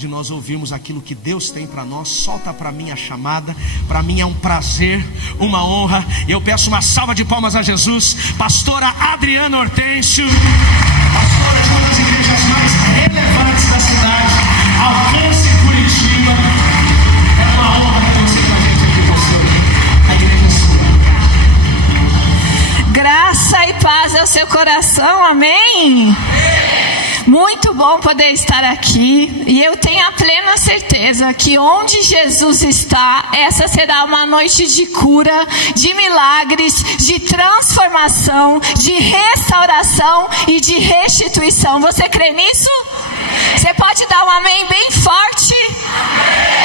de nós ouvirmos aquilo que Deus tem para nós. Solta para mim a chamada. Para mim é um prazer, uma honra. Eu peço uma salva de palmas a Jesus. Pastora Adriana Hortêncio, pastora de uma das igrejas mais relevantes da cidade, Alcance Curitiba. É uma honra ter você com a gente aqui, pastor. A igreja é sua. Graça e paz ao seu coração, amém? Muito bom poder estar aqui, e eu tenho a plena certeza que onde Jesus está, essa será uma noite de cura, de milagres, de transformação, de restauração e de restituição. Você crê nisso? Você pode dar um amém bem forte?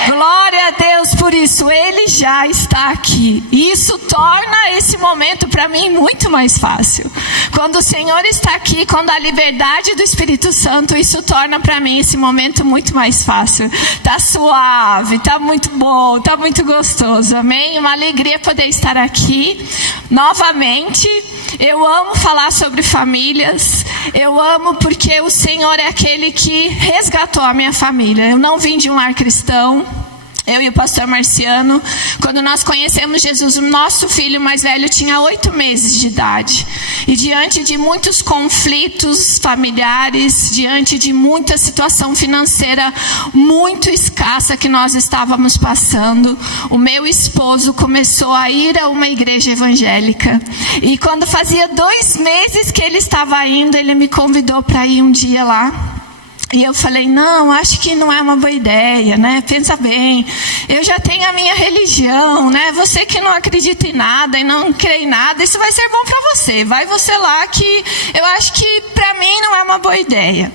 Glória a Deus por isso. Ele já está aqui. E isso torna esse momento para mim muito mais fácil. Quando o Senhor está aqui, quando a liberdade do Espírito Santo, isso torna para mim esse momento muito mais fácil. Tá suave, tá muito bom, tá muito gostoso. Amém? Uma alegria poder estar aqui novamente. Eu amo falar sobre famílias. Eu amo porque o Senhor é aquele que resgatou a minha família. Eu não vim de um lar cristão. Eu e o pastor Marciano, quando nós conhecemos Jesus, o nosso filho mais velho tinha 8 meses de idade. E diante de muitos conflitos familiares, diante de muita situação financeira muito escassa que nós estávamos passando, o meu esposo começou a ir a uma igreja evangélica. E quando fazia 2 meses que ele estava indo, ele me convidou para ir um dia lá. E eu falei, não, acho que não é uma boa ideia, né? Pensa bem, eu já tenho a minha religião, né? Você que não acredita em nada e não crê em nada, isso vai ser bom para você. Vai você lá, que eu acho que para mim não é uma boa ideia.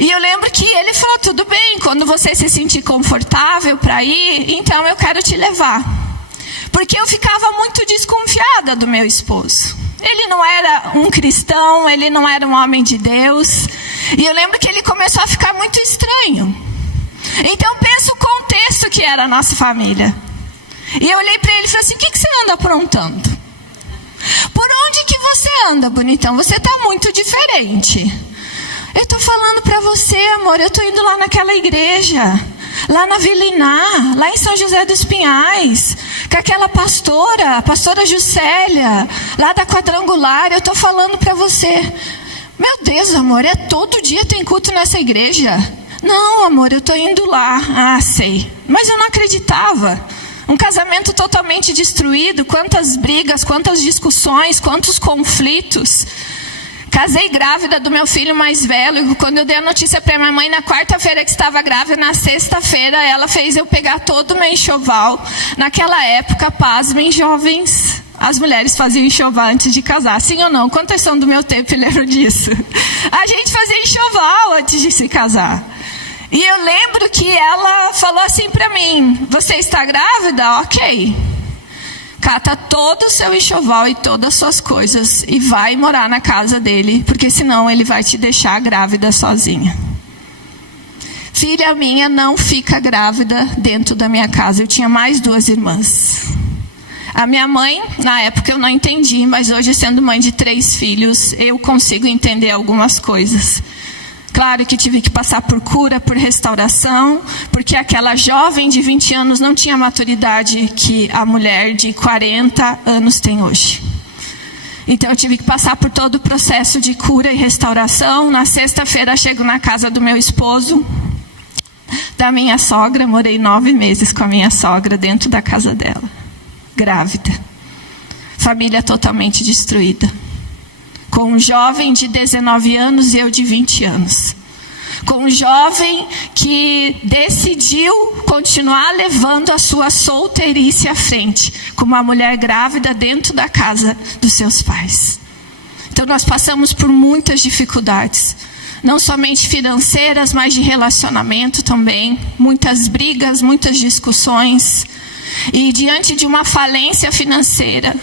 E eu lembro que ele falou, tudo bem, quando você se sentir confortável para ir, então eu quero te levar. Porque eu ficava muito desconfiada do meu esposo. Ele não era um cristão, ele não era um homem de Deus. E eu lembro que ele começou a ficar muito estranho. Então pensa o contexto que era a nossa família. E eu olhei para ele e falei assim, o que você anda aprontando? Por onde que você anda, bonitão? Você está muito diferente. Eu estou falando para você, amor, eu estou indo lá naquela igreja, lá na Vila Iná, lá em São José dos Pinhais, com aquela pastora, a pastora Juscelia, lá da Quadrangular. Eu estou falando para você. Meu Deus, amor, todo dia tem culto nessa igreja? Não, amor, eu estou indo lá. Ah, sei. Mas eu não acreditava. Um casamento totalmente destruído, quantas brigas, quantas discussões, quantos conflitos. Casei grávida do meu filho mais velho. Quando eu dei a notícia para minha mãe na quarta-feira que estava grávida, na sexta-feira ela fez eu pegar todo o meu enxoval. Naquela época, pasmem, jovens, as mulheres faziam enxoval antes de casar. Sim ou não? Quantas são do meu tempo e lembram disso? A gente fazia enxoval antes de se casar. E eu lembro que ela falou assim para mim, você está grávida? Ok. Cata todo o seu enxoval e todas as suas coisas e vai morar na casa dele, porque senão ele vai te deixar grávida sozinha. Filha minha não fica grávida dentro da minha casa. Eu tinha mais 2 irmãs. A minha mãe, na época eu não entendi, mas hoje, sendo mãe de 3 filhos, eu consigo entender algumas coisas. Claro que tive que passar por cura, por restauração, porque aquela jovem de 20 anos não tinha a maturidade que a mulher de 40 anos tem hoje. Então eu tive que passar por todo o processo de cura e restauração. Na sexta-feira chego na casa do meu esposo, da minha sogra. Morei 9 meses com a minha sogra dentro da casa dela, grávida. Família totalmente destruída. Com um jovem de 19 anos e eu de 20 anos. Com um jovem que decidiu continuar levando a sua solteirice à frente, com uma mulher grávida dentro da casa dos seus pais. Então nós passamos por muitas dificuldades, não somente financeiras, mas de relacionamento também. Muitas brigas, muitas discussões. E diante de uma falência financeira,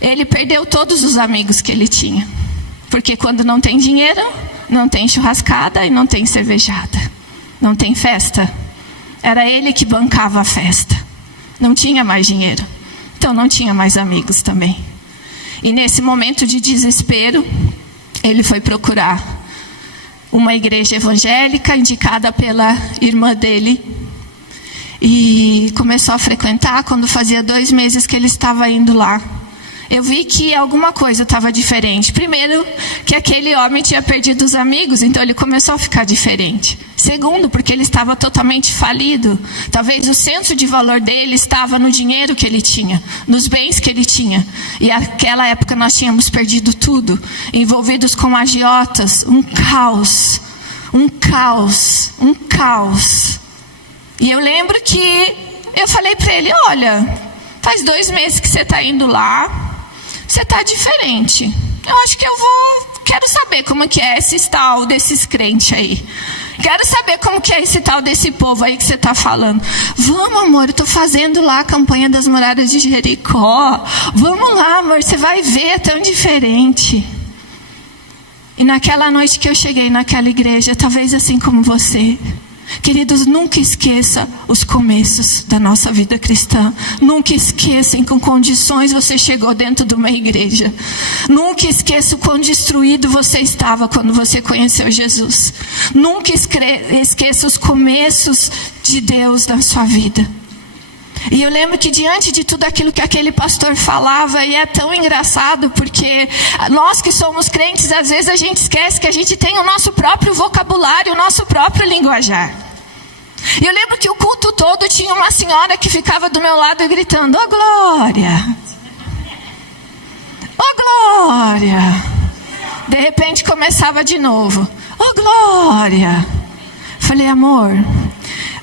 ele perdeu todos os amigos que ele tinha. Porque quando não tem dinheiro, não tem churrascada e não tem cervejada. Não tem festa. Era ele que bancava a festa. Não tinha mais dinheiro. Então não tinha mais amigos também. E nesse momento de desespero, ele foi procurar uma igreja evangélica indicada pela irmã dele. E começou a frequentar quando fazia 2 meses que ele estava indo lá. Eu vi que alguma coisa estava diferente. Primeiro, que aquele homem tinha perdido os amigos, então ele começou a ficar diferente. Segundo, porque ele estava totalmente falido. Talvez o senso de valor dele estava no dinheiro que ele tinha, nos bens que ele tinha. E naquela época nós tínhamos perdido tudo, envolvidos com agiotas, um caos. E eu lembro que eu falei para ele, olha, faz 2 meses que você está indo lá, você está diferente. Eu acho que quero saber como que é esse tal desses crentes aí. Quero saber como que é esse tal desse povo aí que você está falando. Vamos, amor, eu estou fazendo lá a campanha das muralhas de Jericó. Vamos lá, amor, você vai ver, é tão diferente. E naquela noite que eu cheguei naquela igreja, talvez assim como você, queridos, nunca esqueça os começos da nossa vida cristã. Nunca esqueça em que condições você chegou dentro de uma igreja. Nunca esqueça o quão destruído você estava quando você conheceu Jesus. Nunca esqueça os começos de Deus na sua vida. E eu lembro que diante de tudo aquilo que aquele pastor falava, e é tão engraçado, porque nós que somos crentes, às vezes a gente esquece que a gente tem o nosso próprio vocabulário, o nosso próprio linguajar. E eu lembro que o culto todo tinha uma senhora que ficava do meu lado gritando, "Ô glória! Ô glória!" De repente começava de novo, "Ô glória!" Falei, amor,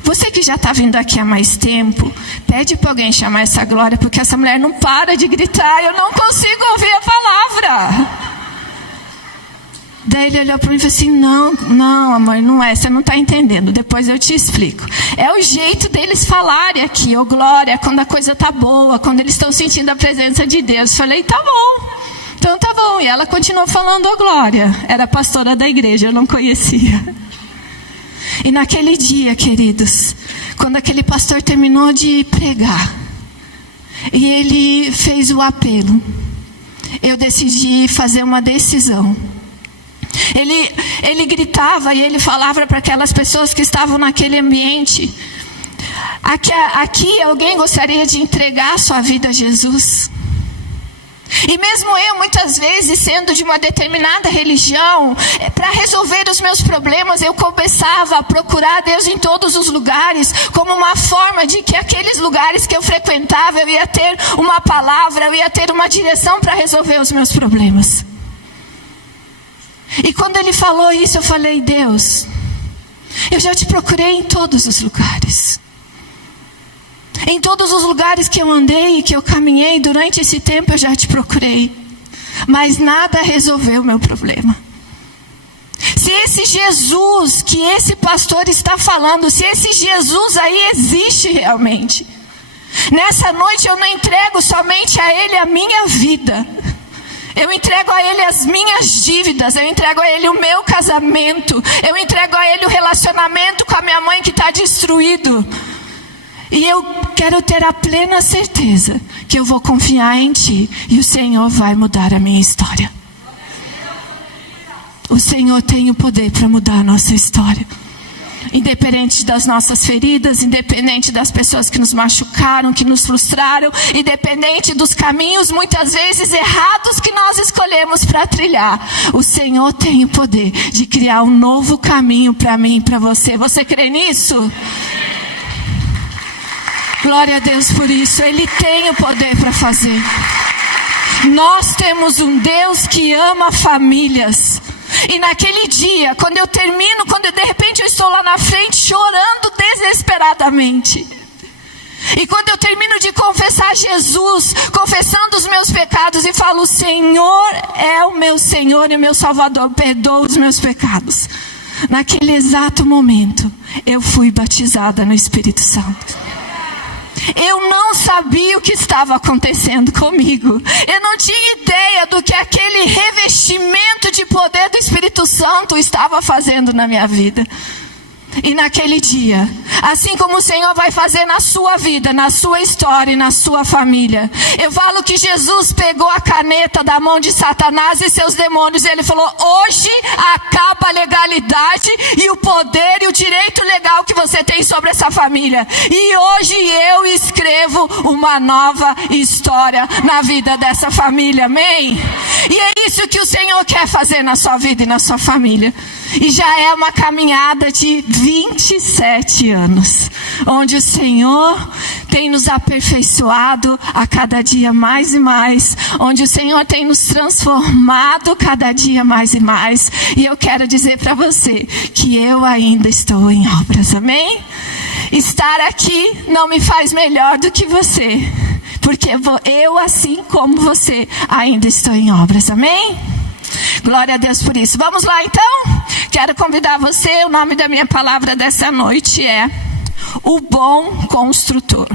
você que já está vindo aqui há mais tempo, pede para alguém chamar essa glória, porque essa mulher não para de gritar, eu não consigo ouvir a palavra. Daí ele olhou para mim e falou assim, não amor, não é, você não está entendendo, depois eu te explico. É o jeito deles falarem aqui, ô glória, quando a coisa está boa, quando eles estão sentindo a presença de Deus. Falei, tá bom, então tá bom. E ela continuou falando, ô glória, era pastora da igreja, eu não conhecia. E naquele dia, queridos, quando aquele pastor terminou de pregar, e ele fez o apelo, eu decidi fazer uma decisão. Ele gritava e ele falava para aquelas pessoas que estavam naquele ambiente, aqui alguém gostaria de entregar a sua vida a Jesus? E mesmo eu, muitas vezes, sendo de uma determinada religião, para resolver os meus problemas, eu começava a procurar Deus em todos os lugares, como uma forma de que aqueles lugares que eu frequentava, eu ia ter uma palavra, eu ia ter uma direção para resolver os meus problemas. E quando ele falou isso, eu falei, Deus, eu já te procurei em todos os lugares. Em todos os lugares que eu andei e que eu caminhei durante esse tempo, eu já te procurei. Mas nada resolveu o meu problema. Se esse Jesus que esse pastor está falando, se esse Jesus aí existe realmente, nessa noite eu não entrego somente a Ele a minha vida. Eu entrego a Ele as minhas dívidas, eu entrego a Ele o meu casamento, eu entrego a Ele o relacionamento com a minha mãe que está destruído. E eu quero ter a plena certeza que eu vou confiar em Ti e o Senhor vai mudar a minha história. O Senhor tem o poder para mudar a nossa história. Independente das nossas feridas, independente das pessoas que nos machucaram, que nos frustraram, independente dos caminhos muitas vezes errados que nós escolhemos para trilhar, o Senhor tem o poder de criar um novo caminho para mim e para você. Você crê nisso? Glória a Deus por isso, Ele tem o poder para fazer. Nós temos um Deus que ama famílias. E naquele dia, quando eu termino, de repente eu estou lá na frente chorando desesperadamente. E quando eu termino de confessar Jesus, confessando os meus pecados e falo, o Senhor é o meu Senhor e o meu Salvador, perdoa os meus pecados. Naquele exato momento, eu fui batizada no Espírito Santo. Eu não sabia o que estava acontecendo comigo. Eu não tinha ideia do que aquele revestimento de poder do Espírito Santo estava fazendo na minha vida. E naquele dia, Assim como o Senhor vai fazer na sua vida, na sua história e na sua família. Eu falo que Jesus pegou a caneta da mão de Satanás e seus demônios. Ele falou: hoje acaba a legalidade e o poder e o direito legal que você tem sobre essa família. E hoje eu escrevo uma nova história na vida dessa família. Amém? E é isso que o Senhor quer fazer na sua vida e na sua família. E já é uma caminhada de 27 anos, onde o Senhor tem nos aperfeiçoado a cada dia mais e mais, onde o Senhor tem nos transformado cada dia mais e mais. E eu quero dizer para você que eu ainda estou em obras, amém? Estar aqui não me faz melhor do que você, porque eu, assim como você, ainda estou em obras, amém? Glória a Deus por isso. Vamos lá então? Quero convidar você, o nome da minha palavra dessa noite é O Bom Construtor.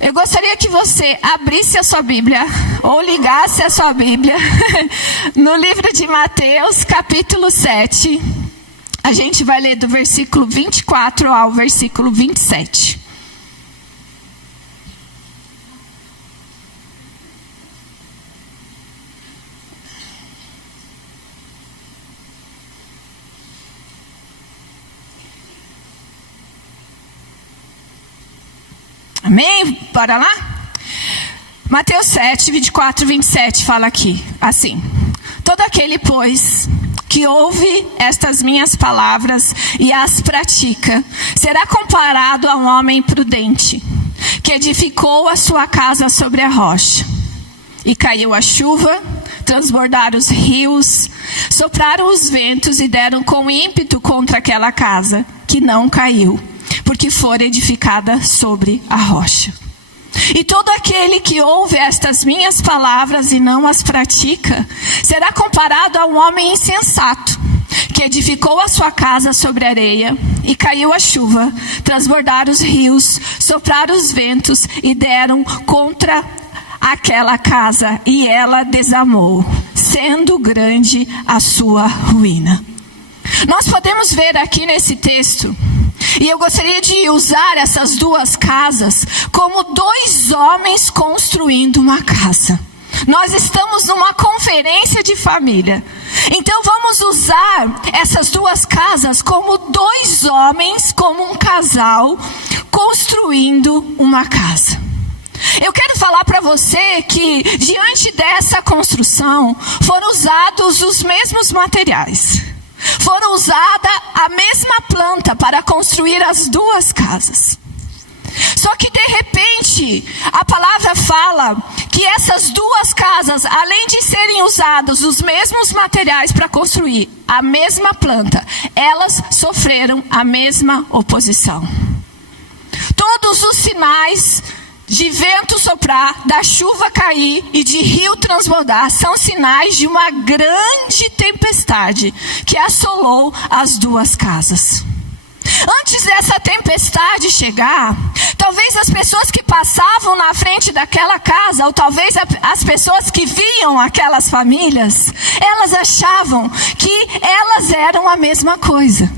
Eu gostaria que você abrisse a sua Bíblia, ou ligasse a sua Bíblia, no livro de Mateus, capítulo 7. A gente vai ler do versículo 24 ao versículo 27. Amém? Bora lá? Mateus 7, 24 e 27 fala aqui, assim: todo aquele, pois, que ouve estas minhas palavras e as pratica, será comparado a um homem prudente, que edificou a sua casa sobre a rocha. E caiu a chuva, transbordaram os rios, sopraram os ventos e deram com ímpeto contra aquela casa, que não caiu, porque fora edificada sobre a rocha. E todo aquele que ouve estas minhas palavras e não as pratica, será comparado a um homem insensato, que edificou a sua casa sobre areia, e caiu a chuva, transbordaram os rios, sopraram os ventos e deram contra aquela casa, e ela desabou, sendo grande a sua ruína. Nós podemos ver aqui nesse texto, e eu gostaria de usar essas duas casas como dois homens construindo uma casa. Nós estamos numa conferência de família. Então vamos usar essas duas casas como dois homens, como um casal, construindo uma casa. Eu quero falar para você que diante dessa construção foram usados os mesmos materiais. Foram usada a mesma planta para construir as duas casas. Só que de repente, a palavra fala que essas duas casas, além de serem usados os mesmos materiais para construir a mesma planta, elas sofreram a mesma oposição. Todos os sinais de vento soprar, da chuva cair e de rio transbordar são sinais de uma grande tempestade que assolou as duas casas. Antes dessa tempestade chegar, talvez as pessoas que passavam na frente daquela casa, ou talvez as pessoas que viam aquelas famílias, elas achavam que elas eram a mesma coisa.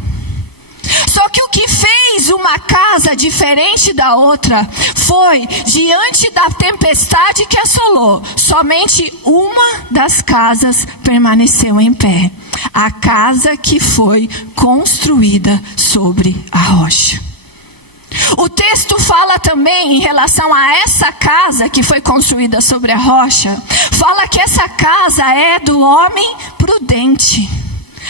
Só que o que fez uma casa diferente da outra foi, diante da tempestade que assolou, somente uma das casas permaneceu em pé. A casa que foi construída sobre a rocha. O texto fala também em relação a essa casa que foi construída sobre a rocha, fala que essa casa é do homem prudente.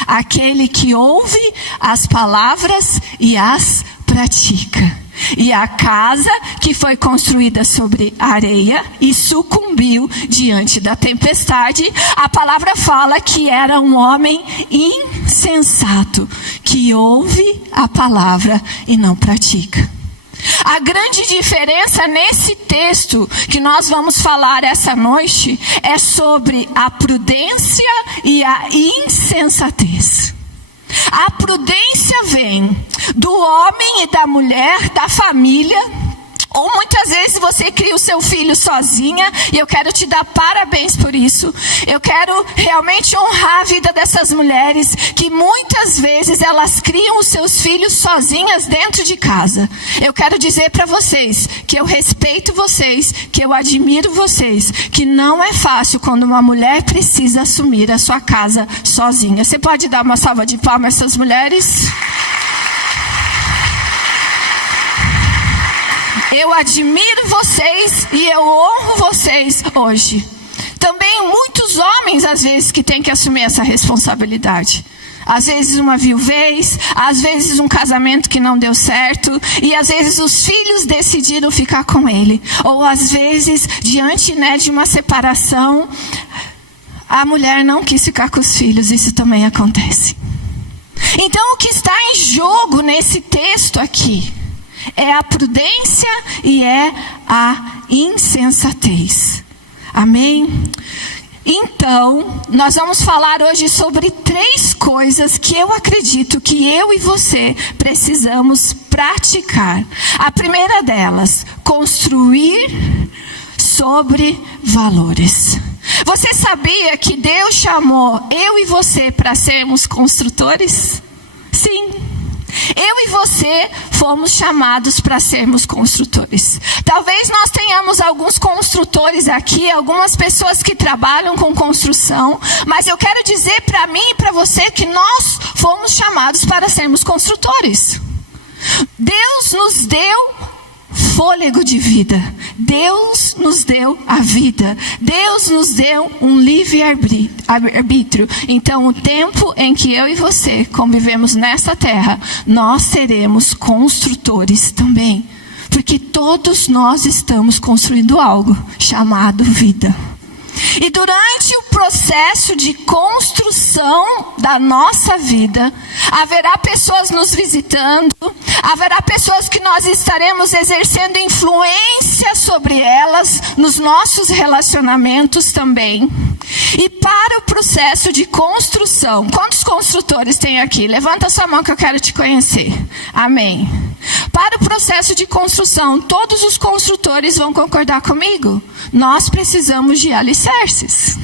Aquele que ouve as palavras e as pratica. E a casa que foi construída sobre areia e sucumbiu diante da tempestade, a palavra fala que era um homem insensato, que ouve a palavra e não pratica. A grande diferença nesse texto que nós vamos falar essa noite é sobre a prudência e a insensatez. A prudência vem do homem e da mulher, da família, Ou muitas vezes você cria o seu filho sozinha, e eu quero te dar parabéns por isso. Eu quero realmente honrar a vida dessas mulheres, que muitas vezes elas criam os seus filhos sozinhas dentro de casa. Eu quero dizer para vocês que eu respeito vocês, que eu admiro vocês, que não é fácil quando uma mulher precisa assumir a sua casa sozinha. Você pode dar uma salva de palmas a essas mulheres? Eu admiro vocês e eu honro vocês hoje. Também muitos homens, às vezes, que têm que assumir essa responsabilidade. Às vezes uma viuvez, às vezes um casamento que não deu certo, e às vezes os filhos decidiram ficar com ele. Ou às vezes, diante, de uma separação, a mulher não quis ficar com os filhos. Isso também acontece. Então, o que está em jogo nesse texto aqui é a prudência e é a insensatez. Amém? Então, nós vamos falar hoje sobre 3 coisas que eu acredito que eu e você precisamos praticar. A primeira delas, construir sobre valores. Você sabia que Deus chamou eu e você para sermos construtores? Sim. Eu e você fomos chamados para sermos construtores. Talvez nós tenhamos alguns construtores aqui, algumas pessoas que trabalham com construção, mas eu quero dizer para mim e para você que nós fomos chamados para sermos construtores. Deus nos deu fôlego de vida. Deus nos deu a vida. Deus nos deu um livre-arbítrio. Então, o tempo em que eu e você convivemos nessa terra, nós seremos construtores também. Porque todos nós estamos construindo algo chamado vida. E durante o processo de construção da nossa vida, haverá pessoas nos visitando, haverá pessoas que nós estaremos exercendo influência sobre elas, nos nossos relacionamentos também. E para o processo de construção, quantos construtores tem aqui? Levanta sua mão que eu quero te conhecer. Amém. Para o processo de construção, todos os construtores vão concordar comigo. Nós precisamos de alicerces.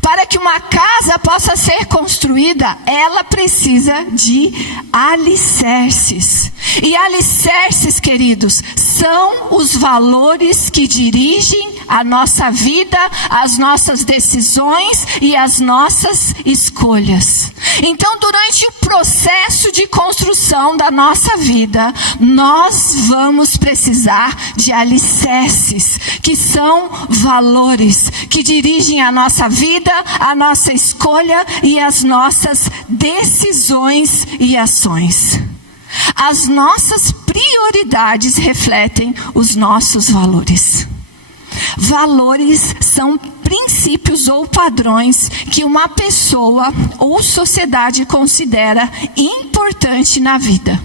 Para que uma casa possa ser construída, ela precisa de alicerces. E alicerces, queridos, são os valores que dirigem a nossa vida, as nossas decisões e as nossas escolhas. Então, durante o processo de construção da nossa vida, nós vamos precisar de alicerces, que são valores que dirigem a nossa vida, a nossa escolha e as nossas decisões e ações. As nossas prioridades refletem os nossos valores. Valores são princípios ou padrões que uma pessoa ou sociedade considera importante na vida.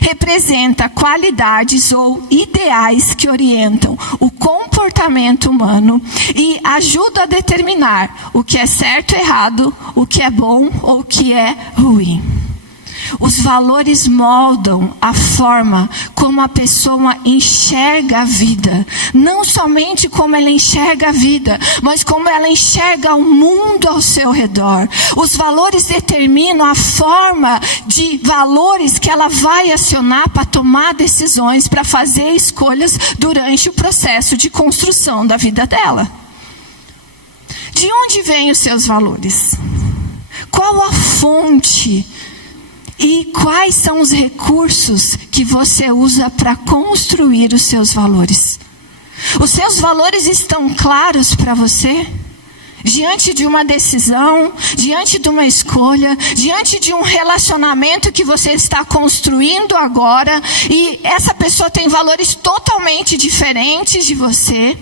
Representa qualidades ou ideais que orientam o comportamento humano e ajudam a determinar o que é certo ou errado, o que é bom ou o que é ruim. Os valores moldam a forma como a pessoa enxerga a vida. Não somente como ela enxerga a vida, mas como ela enxerga o mundo ao seu redor. Os valores determinam a forma de valores que ela vai acionar para tomar decisões, para fazer escolhas durante o processo de construção da vida dela. De onde vêm os seus valores? Qual a fonte? E quais são os recursos que você usa para construir os seus valores? Os seus valores estão claros para você? Diante de uma decisão, diante de uma escolha, diante de um relacionamento que você está construindo agora, e essa pessoa tem valores totalmente diferentes de você.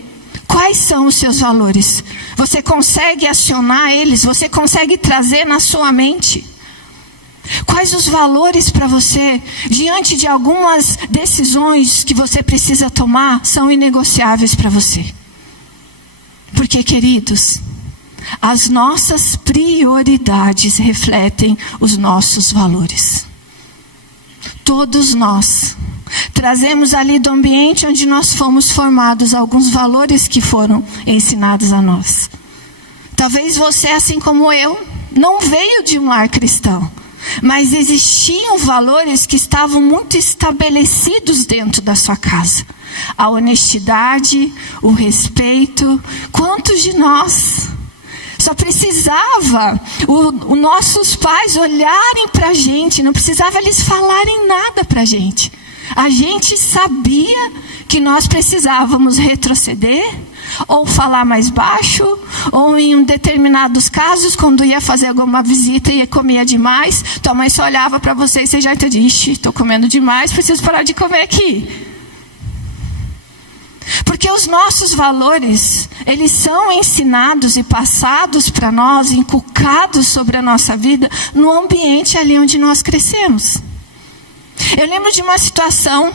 Quais são os seus valores? Você consegue acionar eles? Você consegue trazer na sua mente? Quais os valores para você, diante de algumas decisões que você precisa tomar, são inegociáveis para você? Porque, queridos, as nossas prioridades refletem os nossos valores. Todos nós trazemos ali do ambiente onde nós fomos formados alguns valores que foram ensinados a nós. Talvez você, assim como eu, não veio de um lar cristão, mas existiam valores que estavam muito estabelecidos dentro da sua casa. A honestidade, o respeito. Quantos de nós só precisava os nossos pais olharem para a gente, não precisava eles falarem nada para a gente. A gente sabia que nós precisávamos retroceder, ou falar mais baixo, ou em determinados casos, quando ia fazer alguma visita e comia demais, tua mãe só olhava para você e você já entendia: ixi, estou comendo demais, preciso parar de comer aqui. Porque os nossos valores, eles são ensinados e passados para nós, inculcados sobre a nossa vida, no ambiente ali onde nós crescemos. Eu lembro de uma situação.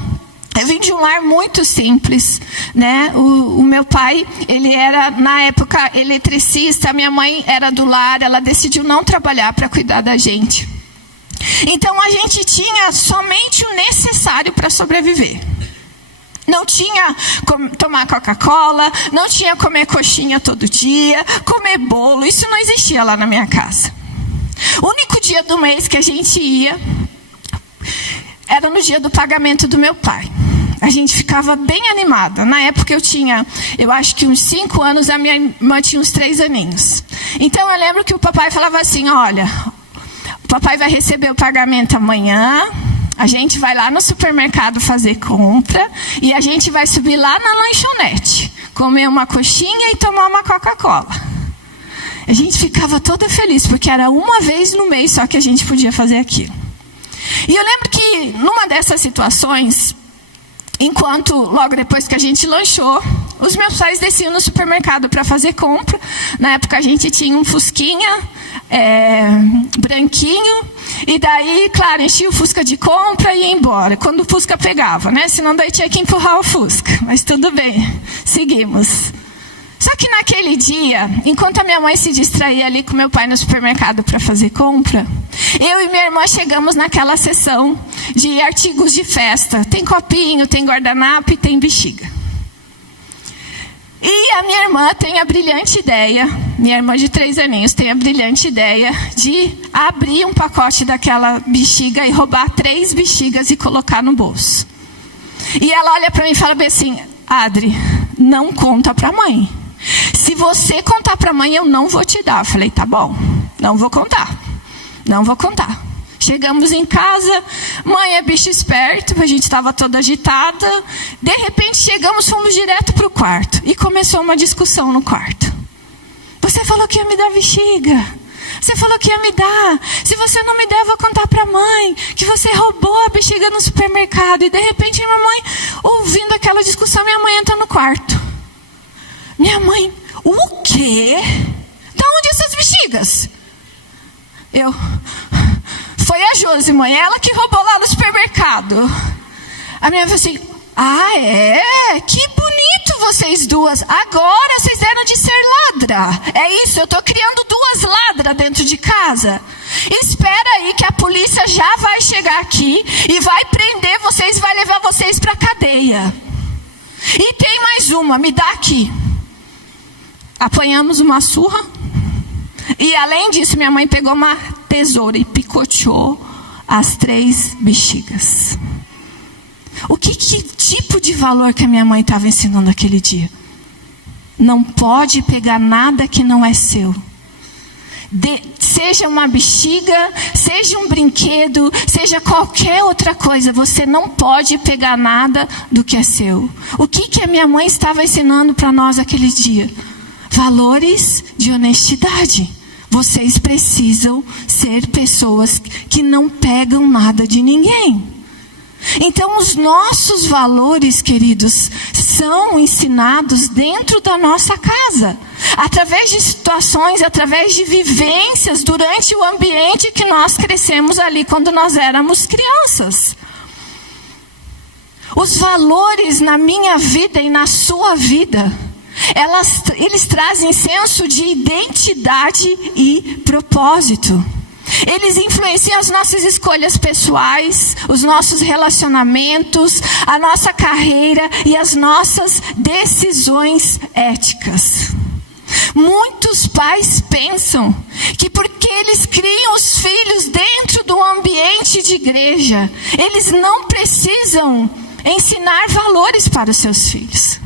Eu vim de um lar muito simples, né? O meu pai, ele era, na época, eletricista. A minha mãe era do lar, ela decidiu não trabalhar para cuidar da gente. Então, a gente tinha somente o necessário para sobreviver. Não tinha tomar Coca-Cola, não tinha comer coxinha todo dia, comer bolo, isso não existia lá na minha casa. O único dia do mês que a gente ia era no dia do pagamento do meu pai. A gente ficava bem animada. Na época eu acho que uns 5 anos, a minha irmã tinha uns 3 aninhos. Então eu lembro que o papai falava assim: olha, o papai vai receber o pagamento amanhã, a gente vai lá no supermercado fazer compra e a gente vai subir lá na lanchonete, comer uma coxinha e tomar uma Coca-Cola. A gente ficava toda feliz, porque era uma vez no mês só que a gente podia fazer aquilo. E eu lembro que numa dessas situações, logo depois que a gente lanchou, os meus pais desciam no supermercado para fazer compra. Na época a gente tinha um Fusquinha branquinho, e daí, claro, enchia o Fusca de compra e ia embora, quando o Fusca pegava, né? Senão daí tinha que empurrar o Fusca, mas tudo bem, seguimos. Só que naquele dia, enquanto a minha mãe se distraía ali com meu pai no supermercado para fazer compra, eu e minha irmã chegamos naquela seção de artigos de festa. Tem copinho, tem guardanapo e tem bexiga. E a minha irmã tem a brilhante ideia, minha irmã de 3 aninhos tem a brilhante ideia de abrir um pacote daquela bexiga e roubar 3 bexigas e colocar no bolso. E ela olha para mim e fala bem assim: Adri, não conta para a mãe. Se você contar para a mãe, eu não vou te dar. Eu falei: tá bom, não vou contar. Não vou contar. Chegamos em casa, mãe é bicho esperto, a gente estava toda agitada. De repente chegamos, fomos direto para o quarto. E começou uma discussão no quarto. Você falou que ia me dar bexiga. Você falou que ia me dar. Se você não me der, eu vou contar para a mãe que você roubou a bexiga no supermercado. E de repente minha mãe, ouvindo aquela discussão, minha mãe entra no quarto. Minha mãe: o quê? Da onde essas bexigas? Foi a Josi, mãe, ela que roubou lá no supermercado. A minha mãe falou assim: ah, é? Que bonito vocês duas. Agora vocês deram de ser ladra. É isso, eu estou criando 2 ladras dentro de casa. Espera aí que a polícia já vai chegar aqui e vai prender vocês, vai levar vocês para a cadeia. E tem mais uma, me dá aqui. Apanhamos uma surra. E além disso, minha mãe pegou uma tesoura e picoteou as 3 bexigas. Que tipo de valor que a minha mãe estava ensinando aquele dia? Não pode pegar nada que não é seu. Seja uma bexiga, seja um brinquedo, seja qualquer outra coisa, você não pode pegar nada do que é seu. O que a minha mãe estava ensinando para nós aquele dia? Valores de honestidade. Vocês precisam ser pessoas que não pegam nada de ninguém. Então, os nossos valores, queridos, são ensinados dentro da nossa casa. Através de situações, através de vivências durante o ambiente que nós crescemos ali quando nós éramos crianças. Os valores na minha vida e na sua vida, eles trazem senso de identidade e propósito. Eles influenciam as nossas escolhas pessoais, os nossos relacionamentos, a nossa carreira e as nossas decisões éticas. Muitos pais pensam que porque eles criam os filhos dentro do ambiente de igreja, eles não precisam ensinar valores para os seus filhos.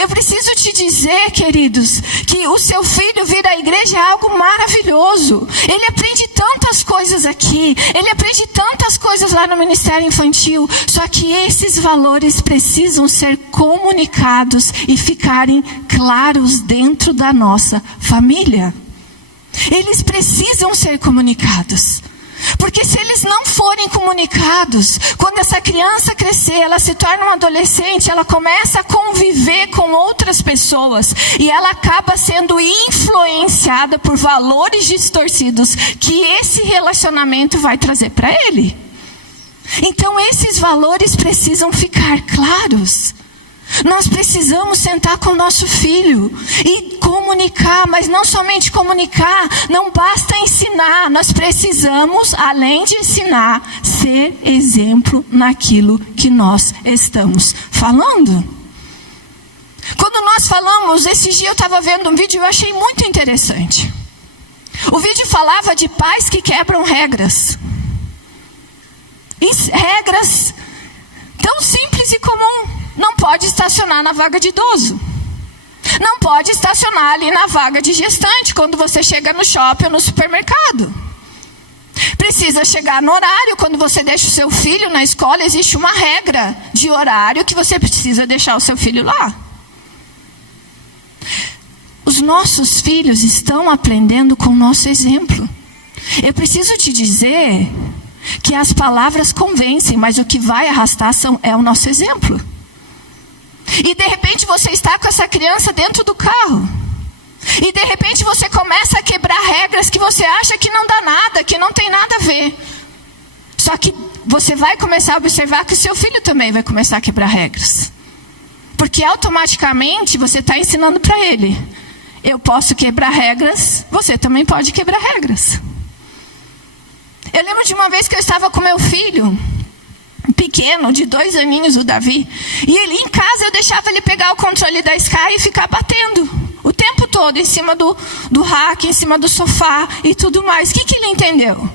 Eu preciso te dizer, queridos, que o seu filho vir à igreja é algo maravilhoso. Ele aprende tantas coisas aqui, ele aprende tantas coisas lá no Ministério Infantil. Só que esses valores precisam ser comunicados e ficarem claros dentro da nossa família. Eles precisam ser comunicados. Porque se eles não forem comunicados, quando essa criança crescer, ela se torna uma adolescente, ela começa a conviver com outras pessoas e ela acaba sendo influenciada por valores distorcidos que esse relacionamento vai trazer para ele. Então esses valores precisam ficar claros. Nós precisamos sentar com o nosso filho e comunicar, mas não somente comunicar, não basta ensinar, nós precisamos, além de ensinar, ser exemplo naquilo que nós estamos falando. Quando nós falamos, esse dia eu estava vendo um vídeo e eu achei muito interessante. O vídeo falava de pais que quebram regras. Regras tão simples e comum. Não pode estacionar na vaga de idoso. Não pode estacionar ali na vaga de gestante quando você chega no shopping ou no supermercado. Precisa chegar no horário. Quando você deixa o seu filho na escola, existe uma regra de horário que você precisa deixar o seu filho lá. Os nossos filhos estão aprendendo com o nosso exemplo. Eu preciso te dizer que as palavras convencem, mas o que vai arrastar é o nosso exemplo. E de repente você está com essa criança dentro do carro. E de repente você começa a quebrar regras que você acha que não dá nada, que não tem nada a ver. Só que você vai começar a observar que o seu filho também vai começar a quebrar regras. Porque automaticamente você está ensinando para ele. Eu posso quebrar regras, você também pode quebrar regras. Eu lembro de uma vez que eu estava com meu filho pequeno, de 2 aninhos, o Davi. E ele em casa eu deixava ele pegar o controle da Sky e ficar batendo o tempo todo em cima do rack, em cima do sofá e tudo mais. O que ele entendeu?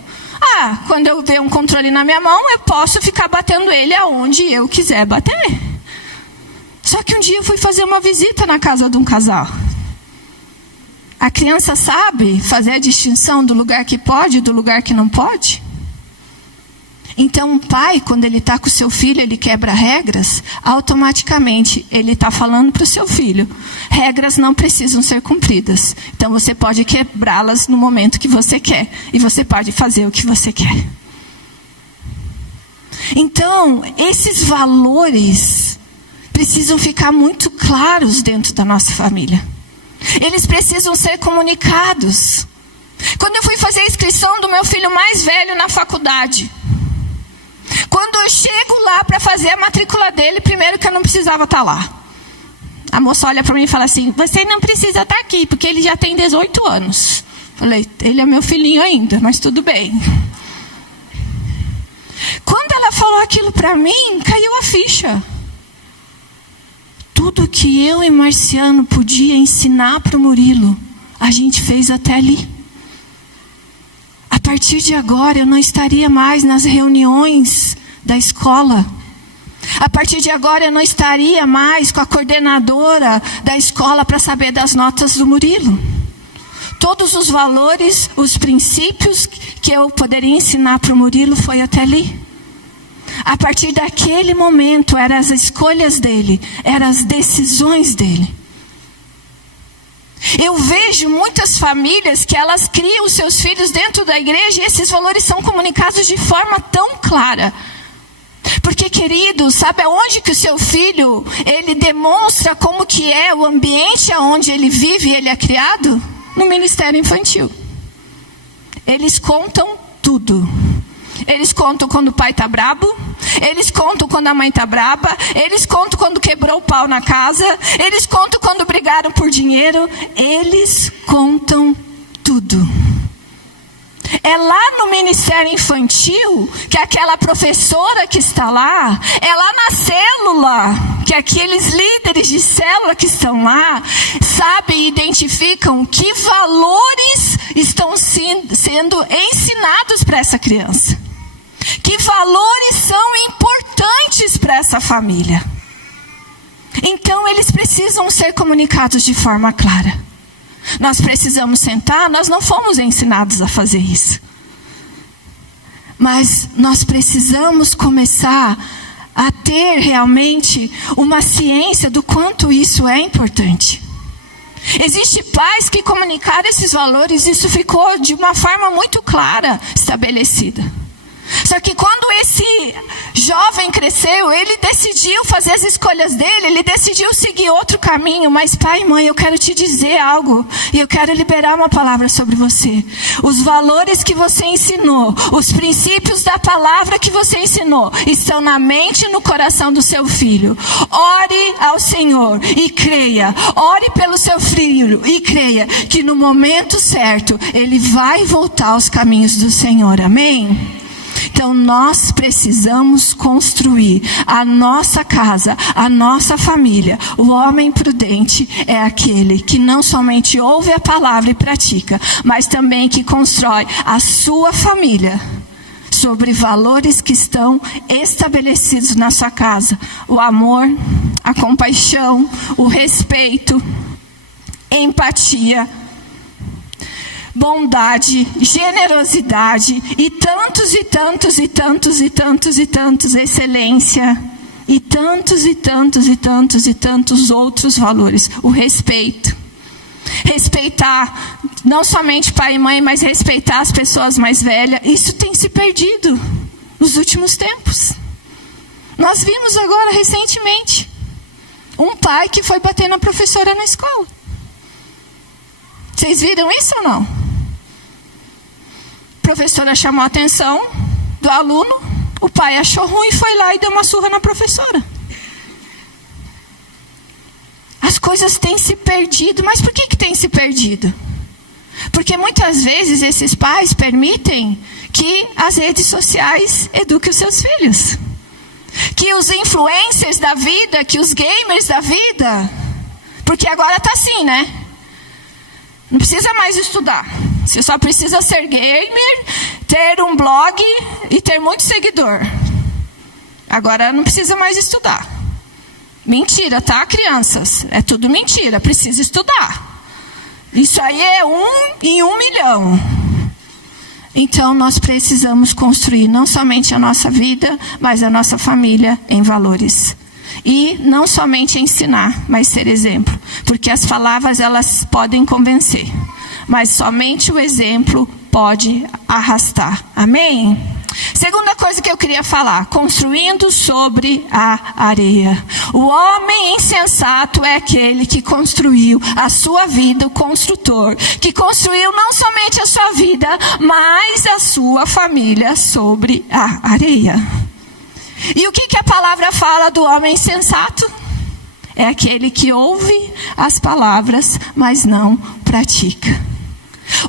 Quando eu ver um controle na minha mão, eu posso ficar batendo ele aonde eu quiser bater. Só que um dia eu fui fazer uma visita na casa de um casal. A criança sabe fazer a distinção do lugar que pode e do lugar que não pode? Então, um pai, quando ele está com o seu filho, ele quebra regras, automaticamente ele está falando para o seu filho, regras não precisam ser cumpridas. Então, você pode quebrá-las no momento que você quer. E você pode fazer o que você quer. Então, esses valores precisam ficar muito claros dentro da nossa família. Eles precisam ser comunicados. Quando eu fui fazer a inscrição do meu filho mais velho na faculdade, quando eu chego lá para fazer a matrícula dele, primeiro que eu não precisava estar lá. A moça olha para mim e fala assim, você não precisa estar aqui, porque ele já tem 18 anos. Falei, ele é meu filhinho ainda, mas tudo bem. Quando ela falou aquilo para mim, caiu a ficha. Tudo que eu e Marciano podia ensinar para o Murilo, a gente fez até ali. A partir de agora, eu não estaria mais nas reuniões da escola. A partir de agora, eu não estaria mais com a coordenadora da escola para saber das notas do Murilo. Todos os valores, os princípios que eu poderia ensinar para o Murilo foi até ali. A partir daquele momento, eram as escolhas dele, eram as decisões dele. Eu vejo muitas famílias que elas criam os seus filhos dentro da igreja e esses valores são comunicados de forma tão clara. Porque, querido, sabe aonde que o seu filho, ele demonstra como que é o ambiente onde ele vive e ele é criado? No ministério infantil. Eles contam tudo. Eles contam quando o pai está brabo, eles contam quando a mãe está braba, eles contam quando quebrou o pau na casa, eles contam quando brigaram por dinheiro, eles contam tudo. É lá no ministério infantil que aquela professora que está lá, é lá na célula que aqueles líderes de célula que estão lá sabem e identificam que valores estão sendo ensinados para essa criança. Que valores são importantes para essa família. Então eles precisam ser comunicados de forma clara. Nós precisamos sentar, nós não fomos ensinados a fazer isso. Mas nós precisamos começar a ter realmente uma ciência do quanto isso é importante. Existem pais que comunicaram esses valores, isso ficou de uma forma muito clara estabelecida. Só que quando esse jovem cresceu, ele decidiu fazer as escolhas dele, ele decidiu seguir outro caminho. Mas pai e mãe, eu quero te dizer algo, e eu quero liberar uma palavra sobre você. Os valores que você ensinou, os princípios da palavra que você ensinou, estão na mente e no coração do seu filho. Ore ao Senhor e creia, ore pelo seu filho e creia que no momento certo, ele vai voltar aos caminhos do Senhor, amém? Então nós precisamos construir a nossa casa, a nossa família. O homem prudente é aquele que não somente ouve a palavra e pratica, mas também que constrói a sua família sobre valores que estão estabelecidos na sua casa. O amor, a compaixão, o respeito, empatia, bondade, generosidade e tantos e tantos e tantos e tantos e tantos, excelência e tantos e tantos e tantos e tantos outros valores. O respeito. Respeitar não somente pai e mãe, mas respeitar as pessoas mais velhas. Isso tem se perdido nos últimos tempos. Nós vimos agora recentemente um pai que foi bater na professora na escola. Vocês viram isso ou não? A professora chamou a atenção do aluno, o pai achou ruim e foi lá e deu uma surra na professora. As coisas têm se perdido, mas por que têm se perdido? Porque muitas vezes esses pais permitem que as redes sociais eduquem os seus filhos. Que os influencers da vida, que os gamers da vida, porque agora está assim, né? Não precisa mais estudar. Você só precisa ser gamer, ter um blog e ter muito seguidor. Agora não precisa mais estudar. Mentira, tá, crianças? É tudo mentira, precisa estudar. Isso aí é 1 em 1 milhão. Então nós precisamos construir não somente a nossa vida, mas a nossa família em valores. E não somente ensinar, mas ser exemplo. Porque as palavras, elas podem convencer. Mas somente o exemplo pode arrastar. Amém? Segunda coisa que eu queria falar. Construindo sobre a areia. O homem insensato é aquele que construiu a sua vida, o construtor. Que construiu não somente a sua vida, mas a sua família sobre a areia. E o que a palavra fala do homem insensato? É aquele que ouve as palavras, mas não pratica.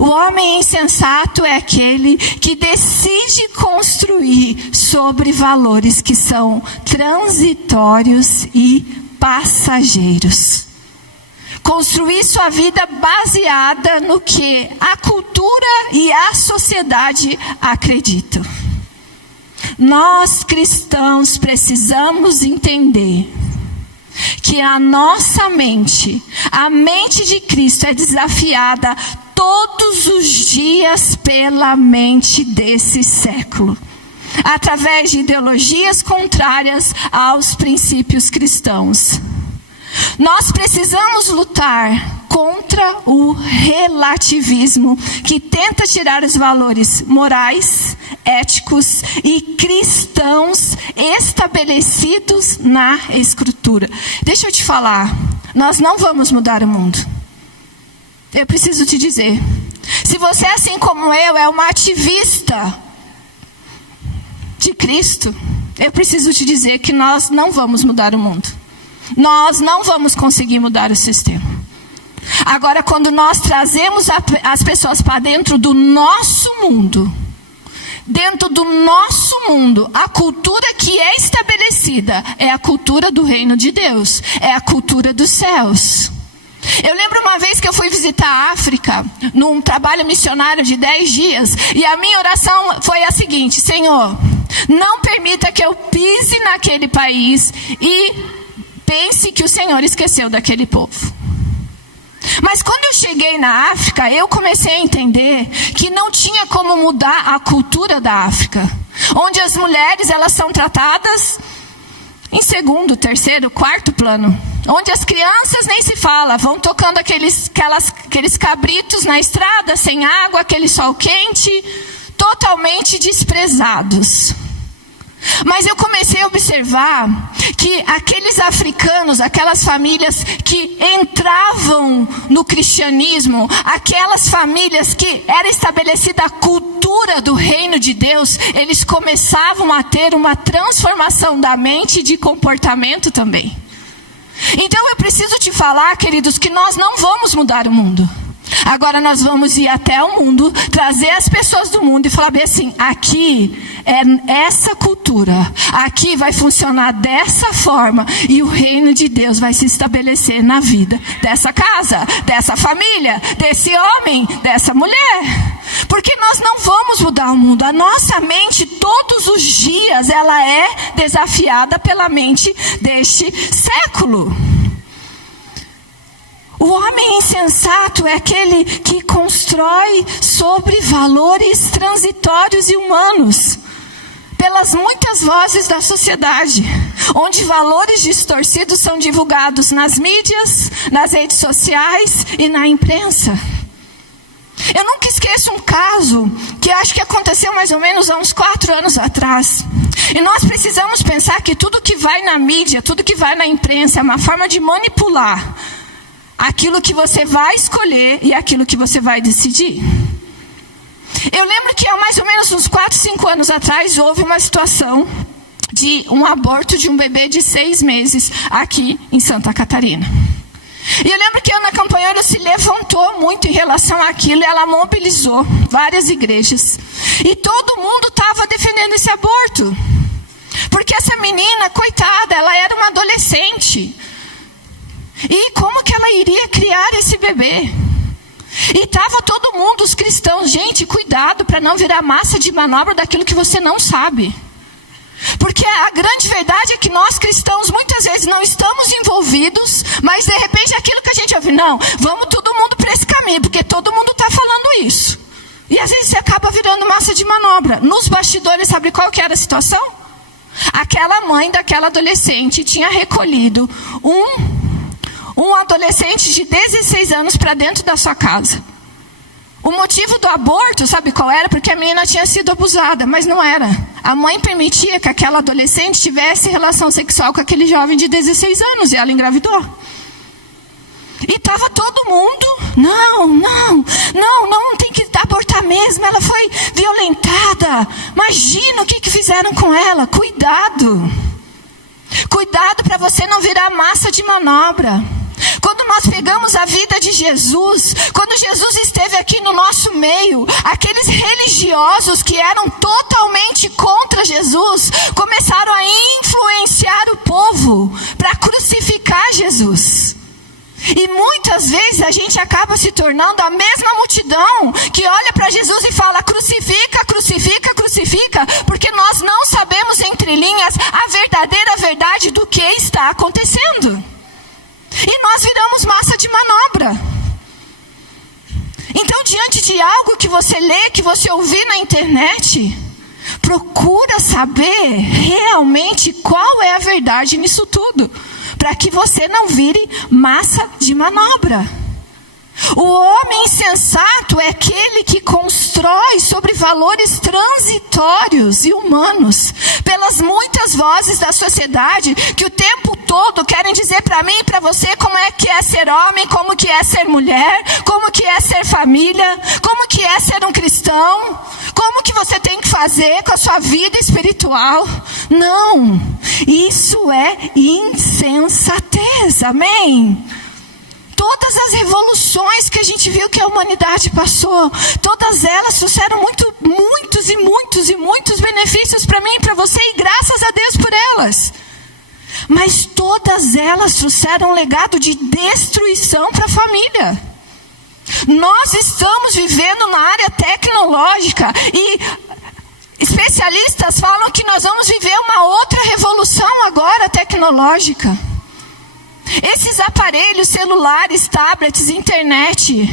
O homem insensato é aquele que decide construir sobre valores que são transitórios e passageiros. Construir sua vida baseada no que a cultura e a sociedade acreditam. Nós cristãos precisamos entender que a nossa mente, a mente de Cristo é desafiada todos os dias pela mente desse século, através de ideologias contrárias aos princípios cristãos. Nós precisamos lutar contra o relativismo que tenta tirar os valores morais, éticos e cristãos estabelecidos na Escritura. Deixa eu te falar, nós não vamos mudar o mundo. Eu preciso te dizer, se você, assim como eu, é uma ativista de Cristo, eu preciso te dizer que nós não vamos mudar o mundo. Nós não vamos conseguir mudar o sistema. Agora, quando nós trazemos as pessoas para dentro do nosso mundo, a cultura que é estabelecida é a cultura do reino de Deus, é a cultura dos céus. Eu lembro uma vez que eu fui visitar a África, num trabalho missionário de 10 dias, e a minha oração foi a seguinte: Senhor, não permita que eu pise naquele país e pense que o Senhor esqueceu daquele povo. Mas quando eu cheguei na África, eu comecei a entender que não tinha como mudar a cultura da África, onde as mulheres elas são tratadas em segundo, terceiro, quarto plano, onde as crianças nem se fala, vão tocando aqueles cabritos na estrada, sem água, aquele sol quente, totalmente desprezados. Mas eu comecei a observar que aqueles africanos, aquelas famílias que entravam no cristianismo, aquelas famílias que era estabelecida a cultura do reino de Deus, eles começavam a ter uma transformação da mente e de comportamento também. Então eu preciso te falar, queridos, que nós não vamos mudar o mundo. Agora nós vamos ir até o mundo, trazer as pessoas do mundo e falar bem assim: aqui é essa cultura, aqui vai funcionar dessa forma, e o reino de Deus vai se estabelecer na vida dessa casa, dessa família, desse homem, dessa mulher. Porque nós não vamos mudar o mundo. A nossa mente todos os dias ela é desafiada pela mente deste século. O homem insensato é aquele que constrói sobre valores transitórios e humanos, pelas muitas vozes da sociedade, onde valores distorcidos são divulgados nas mídias, nas redes sociais e na imprensa. Eu nunca esqueço um caso que acho que aconteceu mais ou menos há uns 4 anos atrás. E nós precisamos pensar que tudo que vai na mídia, tudo que vai na imprensa é uma forma de manipular aquilo que você vai escolher e aquilo que você vai decidir. Eu lembro que há mais ou menos uns 4, 5 anos atrás houve uma situação de um aborto de um bebê de 6 meses aqui em Santa Catarina. E eu lembro que a Ana Campanheiro se levantou muito em relação àquilo, ela mobilizou várias igrejas. E todo mundo estava defendendo esse aborto. Porque essa menina, coitada, ela era uma adolescente. E como que ela iria criar esse bebê? E estava todo mundo, os cristãos, gente, cuidado para não virar massa de manobra daquilo que você não sabe. Porque a grande verdade é que nós cristãos muitas vezes não estamos envolvidos, mas de repente aquilo que a gente ouve, não, vamos todo mundo para esse caminho, porque todo mundo está falando isso. E às vezes você acaba virando massa de manobra. Nos bastidores, sabe qual que era a situação? Aquela mãe daquela adolescente tinha recolhido um adolescente de 16 anos para dentro da sua casa. O motivo do aborto, sabe qual era? Porque a menina tinha sido abusada, mas não era. A mãe permitia que aquela adolescente tivesse relação sexual com aquele jovem de 16 anos e ela engravidou. E estava todo mundo, não tem que abortar mesmo, ela foi violentada. Imagina o que fizeram com ela. Cuidado para você não virar massa de manobra. Quando nós pegamos a vida de Jesus, quando Jesus esteve aqui no nosso meio, aqueles religiosos que eram totalmente contra Jesus, começaram a influenciar o povo para crucificar Jesus. E muitas vezes a gente acaba se tornando a mesma multidão que olha para Jesus e fala: crucifica, crucifica, crucifica, porque nós não sabemos entre linhas a verdadeira verdade do que está acontecendo. E nós viramos massa de manobra. Então, diante de algo que você lê, que você ouvir na internet, procura saber realmente qual é a verdade nisso tudo, para que você não vire massa de manobra. O homem insensato é aquele que constrói sobre valores transitórios e humanos, pelas muitas vozes da sociedade que o tempo todo querem dizer para mim e para você como é que é ser homem, como que é ser mulher, como que é ser família, como que é ser um cristão, como que você tem que fazer com a sua vida espiritual. Não, isso é insensatez, amém? todas as revoluções que a gente viu que a humanidade passou, todas elas trouxeram muitos benefícios para mim e para você, e graças a Deus por elas. Mas todas elas trouxeram um legado de destruição para a família. Nós estamos vivendo na área tecnológica e especialistas falam que nós vamos viver uma outra revolução agora tecnológica. Esses aparelhos, celulares, tablets, internet,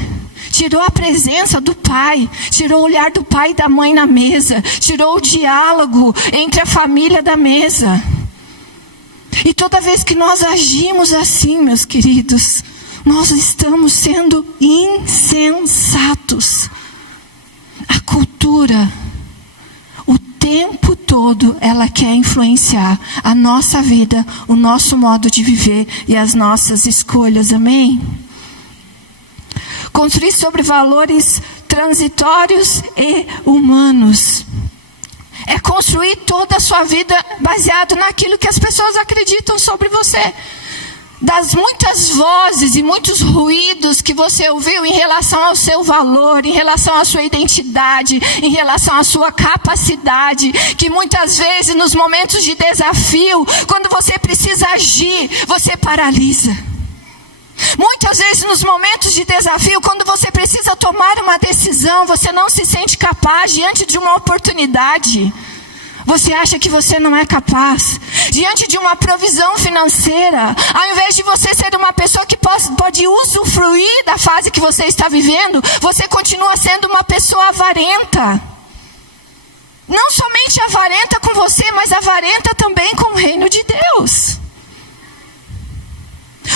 tirou a presença do pai, tirou o olhar do pai e da mãe na mesa, tirou o diálogo entre a família da mesa. E toda vez que nós agimos assim, meus queridos, nós estamos sendo insensatos. A cultura, o tempo todo, ela quer influenciar a nossa vida, o nosso modo de viver e as nossas escolhas, amém? Construir sobre valores transitórios e humanos. É construir toda a sua vida baseado naquilo que as pessoas acreditam sobre você. Das muitas vozes e muitos ruídos que você ouviu em relação ao seu valor, em relação à sua identidade, em relação à sua capacidade, que muitas vezes nos momentos de desafio, quando você precisa agir, você paralisa. Muitas vezes nos momentos de desafio, quando você precisa tomar uma decisão, você não se sente capaz diante de uma oportunidade. Você acha que você não é capaz. Diante de uma provisão financeira, ao invés de você ser uma pessoa que pode usufruir da fase que você está vivendo, você continua sendo uma pessoa avarenta. Não somente avarenta com você, mas avarenta também com o reino de Deus.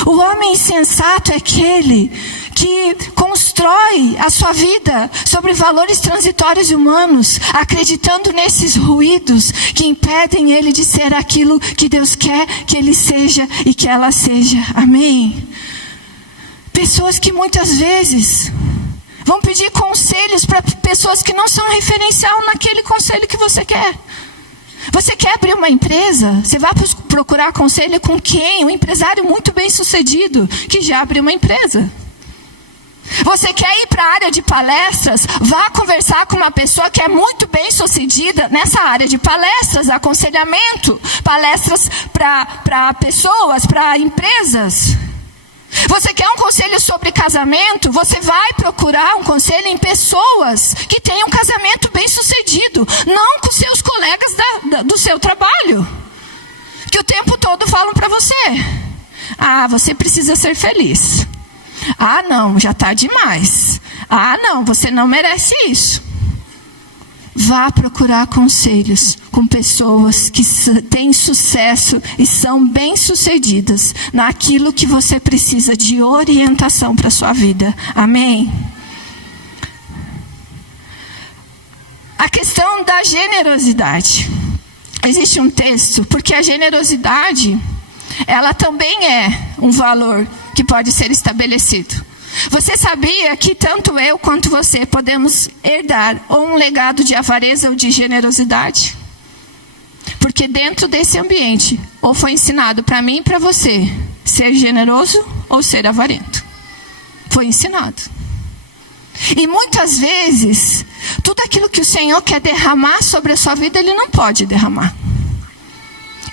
O homem insensato é aquele que constrói a sua vida sobre valores transitórios e humanos, acreditando nesses ruídos que impedem ele de ser aquilo que Deus quer que ele seja e que ela seja. Amém? Pessoas que muitas vezes vão pedir conselhos para pessoas que não são referencial naquele conselho que você quer. Você quer abrir uma empresa? Você vai procurar conselho com quem? Um empresário muito bem sucedido, que já abriu uma empresa. Você quer ir para a área de palestras? Vá conversar com uma pessoa que é muito bem sucedida nessa área de palestras, aconselhamento, palestras para pessoas, para empresas. Você quer um conselho sobre casamento? Você vai procurar um conselho em pessoas que tenham um casamento bem sucedido, não com seus colegas do seu trabalho, que o tempo todo falam para você: ah, você precisa ser feliz. Ah, não, já está demais. Ah, não, você não merece isso. Vá procurar conselhos com pessoas que têm sucesso e são bem-sucedidas naquilo que você precisa de orientação para a sua vida. Amém? A questão da generosidade. Existe um texto, porque a generosidade, ela também é um valor que pode ser estabelecido. Você sabia que tanto eu quanto você podemos herdar ou um legado de avareza ou de generosidade? Porque dentro desse ambiente, ou foi ensinado para mim e para você, ser generoso ou ser avarento. Foi ensinado. E muitas vezes, tudo aquilo que o Senhor quer derramar sobre a sua vida, Ele não pode derramar.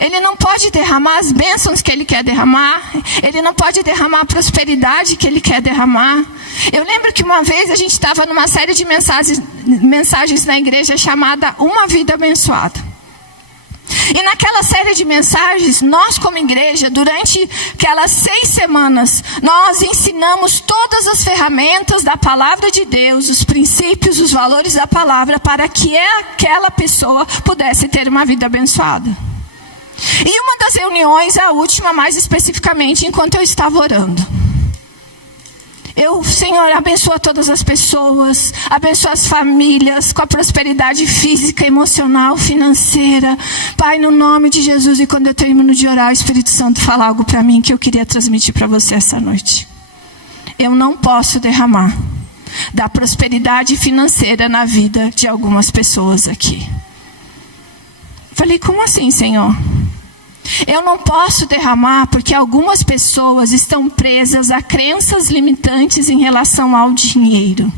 Ele não pode derramar as bênçãos que Ele quer derramar. Ele não pode derramar a prosperidade que Ele quer derramar. Eu lembro que uma vez a gente estava numa série de mensagens na igreja chamada Uma Vida Abençoada. E naquela série de mensagens, nós como igreja, durante aquelas 6 semanas, nós ensinamos todas as ferramentas da palavra de Deus, os princípios, os valores da palavra, para que aquela pessoa pudesse ter uma vida abençoada. E uma das reuniões, a última mais especificamente, enquanto eu estava orando, Senhor, abençoa todas as pessoas, abençoa as famílias com a prosperidade física, emocional, financeira. Pai, no nome de Jesus. E quando eu termino de orar, o Espírito Santo fala algo para mim que eu queria transmitir para você essa noite. Eu não posso derramar da prosperidade financeira na vida de algumas pessoas aqui. Falei, como assim, Senhor? Eu não posso derramar porque algumas pessoas estão presas a crenças limitantes em relação ao dinheiro.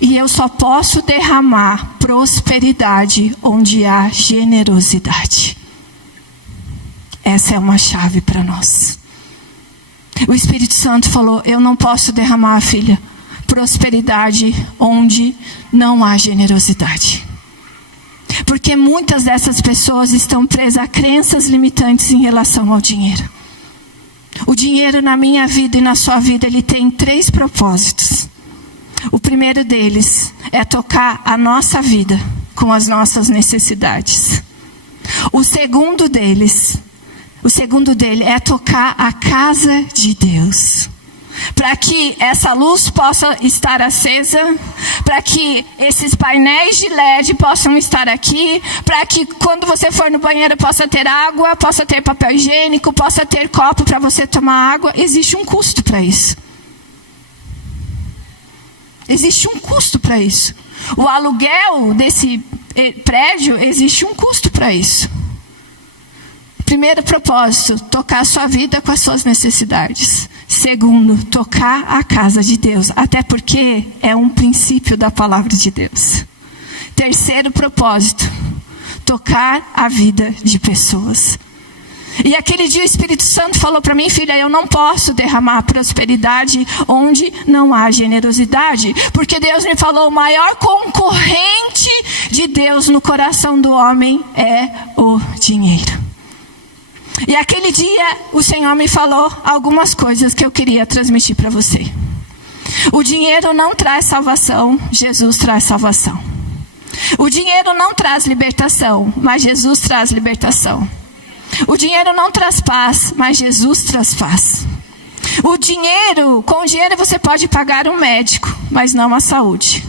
E eu só posso derramar prosperidade onde há generosidade. Essa é uma chave para nós. O Espírito Santo falou: eu não posso derramar, filha, prosperidade onde não há generosidade. Porque muitas dessas pessoas estão presas a crenças limitantes em relação ao dinheiro. O dinheiro na minha vida e na sua vida, ele tem 3 propósitos. O primeiro deles é tocar a nossa vida com as nossas necessidades. O segundo dele é tocar a casa de Deus. Para que essa luz possa estar acesa, para que esses painéis de LED possam estar aqui, para que quando você for no banheiro possa ter água, possa ter papel higiênico, possa ter copo para você tomar água. Existe um custo para isso. Existe um custo para isso. O aluguel desse prédio, existe um custo para isso. Primeiro propósito, tocar a sua vida com as suas necessidades. Segundo, tocar a casa de Deus. Até porque é um princípio da palavra de Deus. Terceiro propósito, tocar a vida de pessoas. E aquele dia o Espírito Santo falou para mim: filha, eu não posso derramar prosperidade onde não há generosidade. Porque Deus me falou: o maior concorrente de Deus no coração do homem é o dinheiro. E aquele dia o Senhor me falou algumas coisas que eu queria transmitir para você. O dinheiro não traz salvação, Jesus traz salvação. O dinheiro não traz libertação, mas Jesus traz libertação. O dinheiro não traz paz, mas Jesus traz paz. Com o dinheiro você pode pagar um médico, mas não a saúde.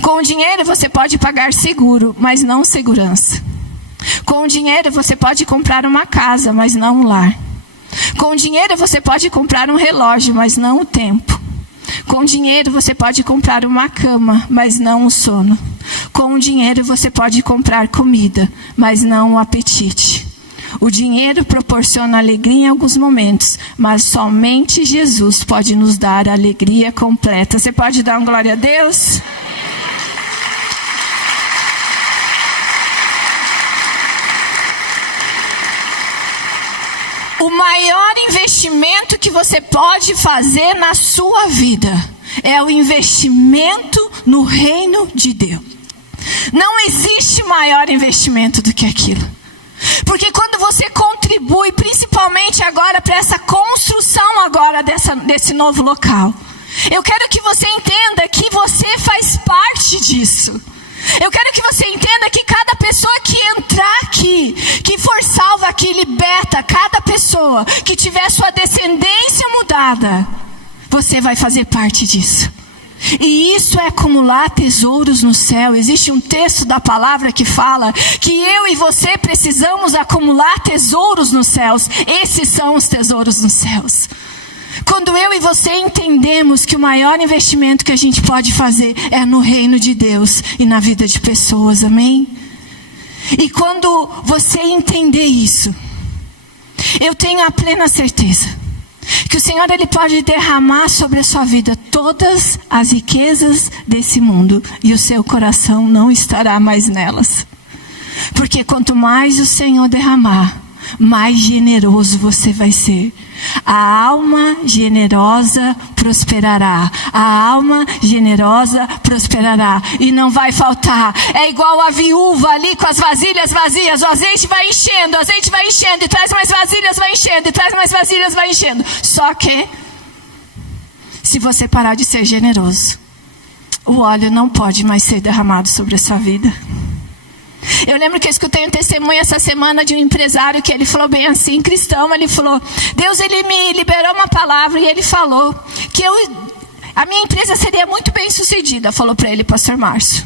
Com o dinheiro você pode pagar seguro, mas não segurança. Com o dinheiro você pode comprar uma casa, mas não um lar. Com o dinheiro você pode comprar um relógio, mas não o tempo. Com o dinheiro você pode comprar uma cama, mas não o sono. Com o dinheiro você pode comprar comida, mas não o apetite. O dinheiro proporciona alegria em alguns momentos, mas somente Jesus pode nos dar a alegria completa. Você pode dar uma glória a Deus? O maior investimento que você pode fazer na sua vida é o investimento no reino de Deus. Não existe maior investimento do que aquilo. Porque quando você contribui, principalmente agora para essa construção agora desse novo local, eu quero que você entenda que você faz parte disso. Eu quero que você entenda que cada pessoa que entrar aqui, que for salva aqui, liberta cada pessoa que tiver sua descendência mudada, você vai fazer parte disso. E isso é acumular tesouros no céu. Existe um texto da palavra que fala que eu e você precisamos acumular tesouros nos céus. Esses são os tesouros nos céus. Quando eu e você entendemos que o maior investimento que a gente pode fazer é no reino de Deus e na vida de pessoas, amém? E quando você entender isso, eu tenho a plena certeza que o Senhor, Ele pode derramar sobre a sua vida todas as riquezas desse mundo e o seu coração não estará mais nelas. Porque quanto mais o Senhor derramar, mais generoso você vai ser. A alma generosa prosperará. A alma generosa prosperará. E não vai faltar. É igual a viúva ali com as vasilhas vazias. O azeite vai enchendo, e traz mais vasilhas, vai enchendo, e traz mais vasilhas, vai enchendo. Só que, se você parar de ser generoso, o óleo não pode mais ser derramado sobre a sua vida. Eu lembro que eu escutei um testemunho essa semana de um empresário que ele falou bem assim, cristão. Ele falou: Deus, Ele me liberou uma palavra e Ele falou que a minha empresa seria muito bem sucedida. Falou para ele, pastor Márcio: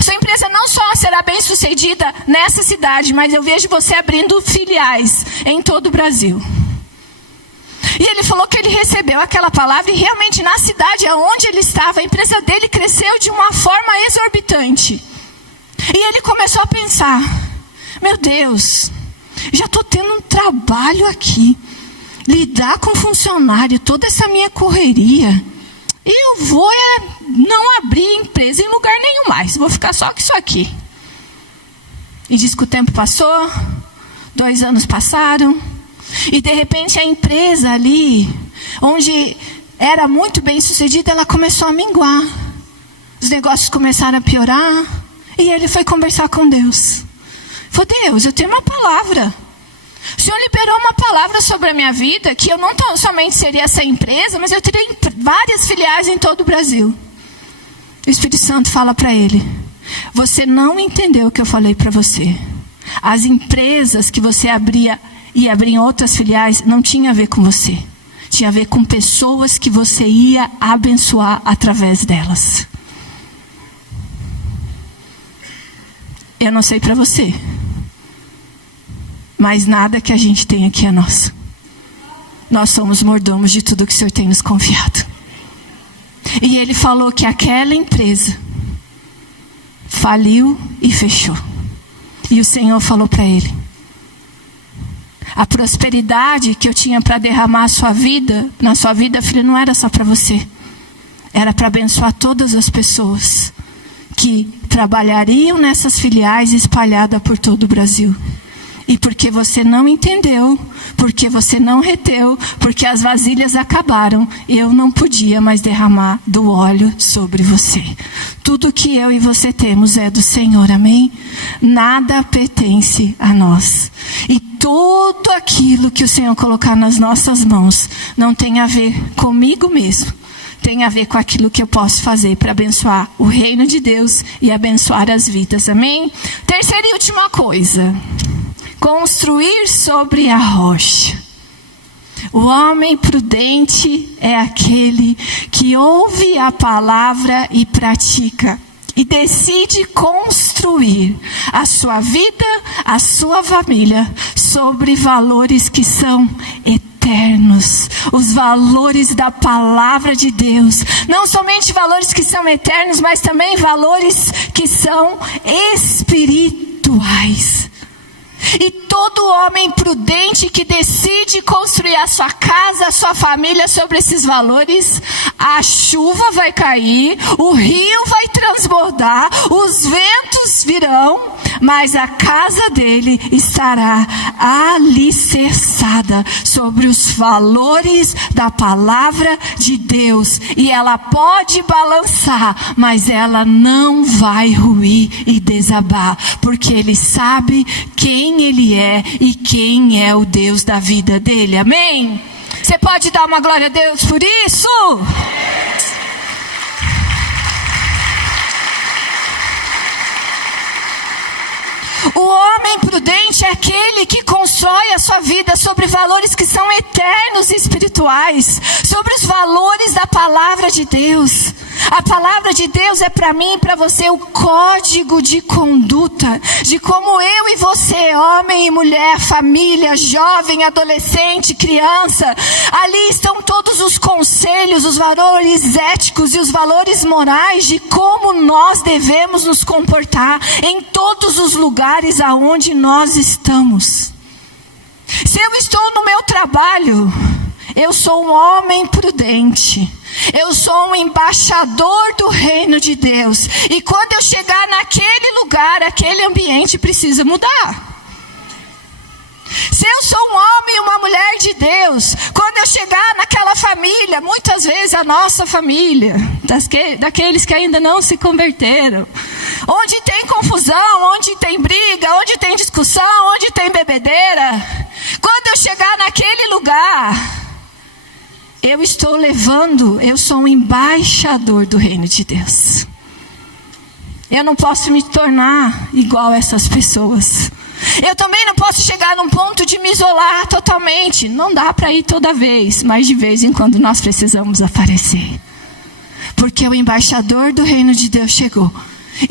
sua empresa não só será bem sucedida nessa cidade, mas eu vejo você abrindo filiais em todo o Brasil. E ele falou que ele recebeu aquela palavra e realmente na cidade onde ele estava, a empresa dele cresceu de uma forma exorbitante. E ele começou a pensar: meu Deus, Já estou tendo um trabalho aqui. Lidar com funcionário, toda essa minha correria. E eu vou não abrir empresa em lugar nenhum mais. Vou ficar só com isso aqui. E diz que o tempo passou, 2 anos passaram. E de repente a empresa ali, onde era muito bem sucedida, ela começou a minguar. Os negócios começaram a piorar. E ele foi conversar com Deus. Falou: Deus, eu tenho uma palavra. O Senhor liberou uma palavra sobre a minha vida, que eu não somente seria essa empresa, mas eu teria várias filiais em todo o Brasil. O Espírito Santo fala para ele: você não entendeu o que eu falei para você. As empresas que você ia abrir em outras filiais não tinha a ver com você. Tinha a ver com pessoas que você ia abençoar através delas. Eu não sei para você, mas nada que a gente tem aqui é nosso. Nós somos mordomos de tudo que o Senhor tem nos confiado. E ele falou que aquela empresa faliu e fechou. E o Senhor falou para ele: a prosperidade que eu tinha para derramar na sua vida, filho, não era só para você. Era para abençoar todas as pessoas que trabalhariam nessas filiais espalhadas por todo o Brasil. E porque você não entendeu, porque você não reteu, porque as vasilhas acabaram, eu não podia mais derramar do óleo sobre você. Tudo que eu e você temos é do Senhor, amém? Nada pertence a nós. E tudo aquilo que o Senhor colocar nas nossas mãos não tem a ver comigo mesmo. Tem a ver com aquilo que eu posso fazer para abençoar o reino de Deus e abençoar as vidas, amém? Terceira e última coisa: construir sobre a rocha. O homem prudente é aquele que ouve a palavra e pratica, e decide construir a sua vida, a sua família, sobre valores que são eternos. Os valores da palavra de Deus. Não somente valores que são eternos, mas também valores que são espirituais. E todo homem prudente que decide construir a sua casa, a sua família sobre esses valores, a chuva vai cair, o rio vai transbordar, os ventos virão, mas a casa dele estará alicerçada sobre os valores da palavra de Deus. E ela pode balançar, mas ela não vai ruir e desabar, porque ele sabe quem ele é e quem é o Deus da vida dele, amém? Você pode dar uma glória a Deus por isso? O homem prudente é aquele que constrói a sua vida sobre valores que são eternos e espirituais, sobre os valores da palavra de Deus. A palavra de Deus é para mim e para você o código de conduta, de como eu e você, homem e mulher, família, jovem, adolescente, criança, ali estão todos os conselhos, os valores éticos e os valores morais de como nós devemos nos comportar em todos os lugares aonde nós estamos. Se eu estou no meu trabalho, eu sou um homem prudente. Eu sou um embaixador do reino de Deus. E quando eu chegar naquele lugar, aquele ambiente precisa mudar. Se eu sou um homem e uma mulher de Deus, quando eu chegar naquela família, muitas vezes a nossa família, daqueles que ainda não se converteram, onde tem confusão, onde tem briga, onde tem discussão, onde tem bebedeira, quando eu chegar naquele lugar, eu sou um embaixador do reino de Deus. Eu não posso me tornar igual a essas pessoas. Eu também não posso chegar num ponto de me isolar totalmente. Não dá para ir toda vez, mas de vez em quando nós precisamos aparecer. Porque o embaixador do reino de Deus chegou.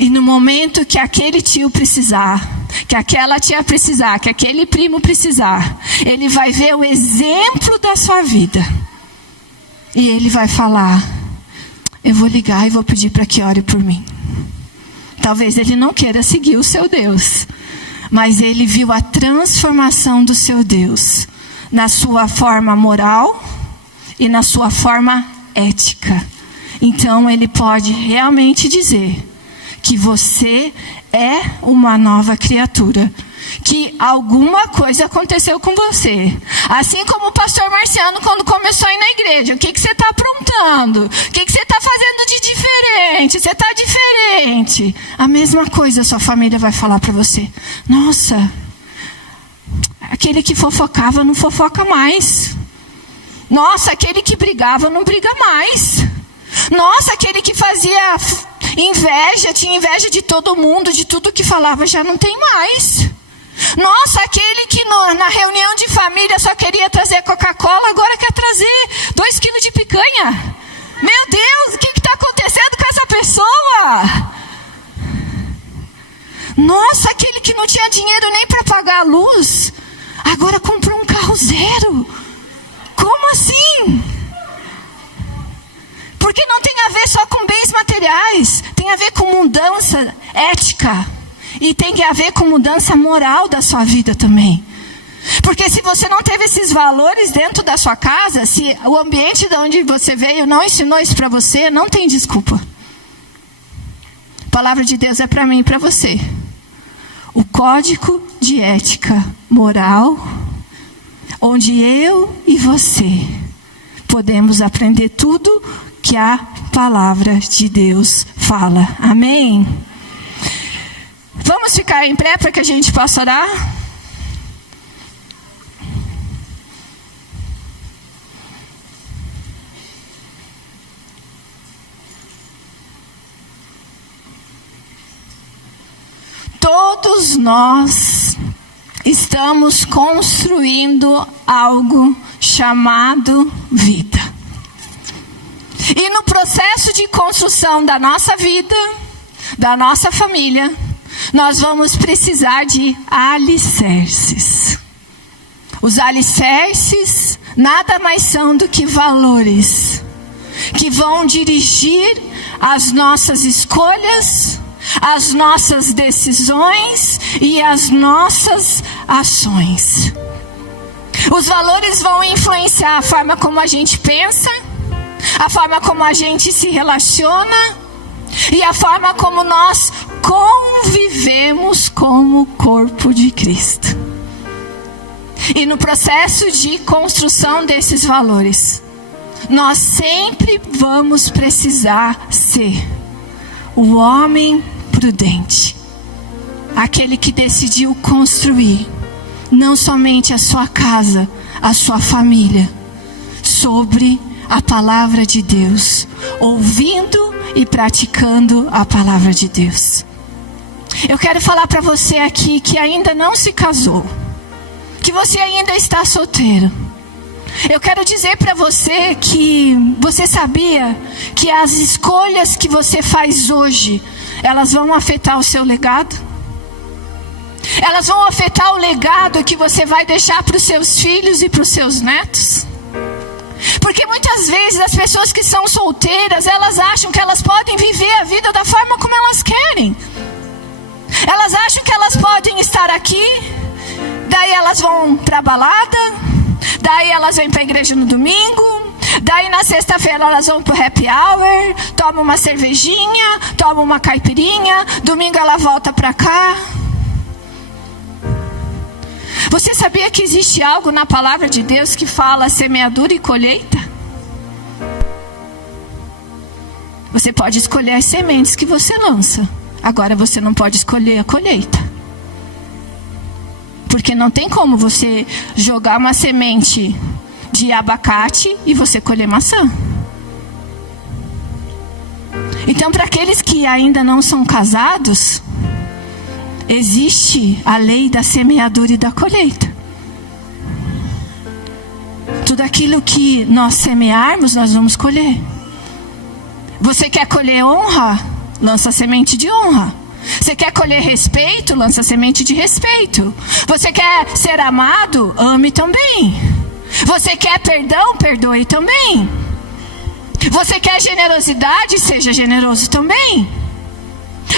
E no momento que aquele tio precisar, que aquela tia precisar, que aquele primo precisar, ele vai ver o exemplo da sua vida. E ele vai falar: eu vou ligar e vou pedir para que ore por mim. Talvez ele não queira seguir o seu Deus, mas ele viu a transformação do seu Deus na sua forma moral e na sua forma ética. Então ele pode realmente dizer que você é uma nova criatura, que alguma coisa aconteceu com você. Assim como o pastor Marciano, quando começou a ir na igreja, o que você está aprontando? O que você está fazendo de diferente? Você está diferente. A mesma coisa a sua família vai falar para você. Nossa, aquele que fofocava não fofoca mais. Nossa, aquele que brigava não briga mais. Nossa, aquele que fazia inveja, tinha inveja de todo mundo, de tudo que falava, já não tem mais. Nossa, aquele que na reunião de família só queria trazer Coca-Cola, agora quer trazer 2 quilos de picanha. Meu Deus, o que está acontecendo com essa pessoa? Nossa, aquele que não tinha dinheiro nem para pagar a luz, agora comprou um carro zero. Como assim? Porque não tem a ver só com bens materiais, tem a ver com mudança ética. E tem a ver com mudança moral da sua vida também. Porque se você não teve esses valores dentro da sua casa, se o ambiente de onde você veio não ensinou isso para você, não tem desculpa. A palavra de Deus é para mim e para você. O código de ética moral, onde eu e você podemos aprender tudo que a palavra de Deus fala. Amém? Vamos ficar em pé para que a gente possa orar? Todos nós estamos construindo algo chamado vida. E no processo de construção da nossa vida, da nossa família, nós vamos precisar de alicerces. Os alicerces nada mais são do que valores que vão dirigir as nossas escolhas, as nossas decisões e as nossas ações. Os valores vão influenciar a forma como a gente pensa, a forma como a gente se relaciona e a forma como nós convivemos como corpo de Cristo. E no processo de construção desses valores, nós sempre vamos precisar ser o homem prudente, aquele que decidiu construir não somente a sua casa, a sua família, sobre a palavra de Deus, ouvindo e praticando a palavra de Deus. Eu quero falar para você aqui que ainda não se casou, que você ainda está solteiro. Eu quero dizer para você que você sabia que as escolhas que você faz hoje, elas vão afetar o seu legado? Elas vão afetar o legado que você vai deixar para os seus filhos e para os seus netos? Porque muitas vezes as pessoas que são solteiras, elas acham que elas podem viver a vida da forma como elas querem. Elas acham que elas podem estar aqui, daí elas vão para a balada, daí elas vêm para a igreja no domingo, daí na sexta-feira elas vão para o happy hour, tomam uma cervejinha, tomam uma caipirinha, domingo ela volta para cá. Você sabia que existe algo na palavra de Deus que fala semeadura e colheita? Você pode escolher as sementes que você lança. Agora você não pode escolher a colheita. Porque não tem como você jogar uma semente de abacate e você colher maçã. Então, para aqueles que ainda não são casados, existe a lei da semeadura e da colheita. Tudo aquilo que nós semearmos, nós vamos colher. Você quer colher honra? Lança semente de honra. Você quer colher respeito? Lança semente de respeito. Você quer ser amado? Ame também. Você quer perdão? Perdoe também. Você quer generosidade? Seja generoso também.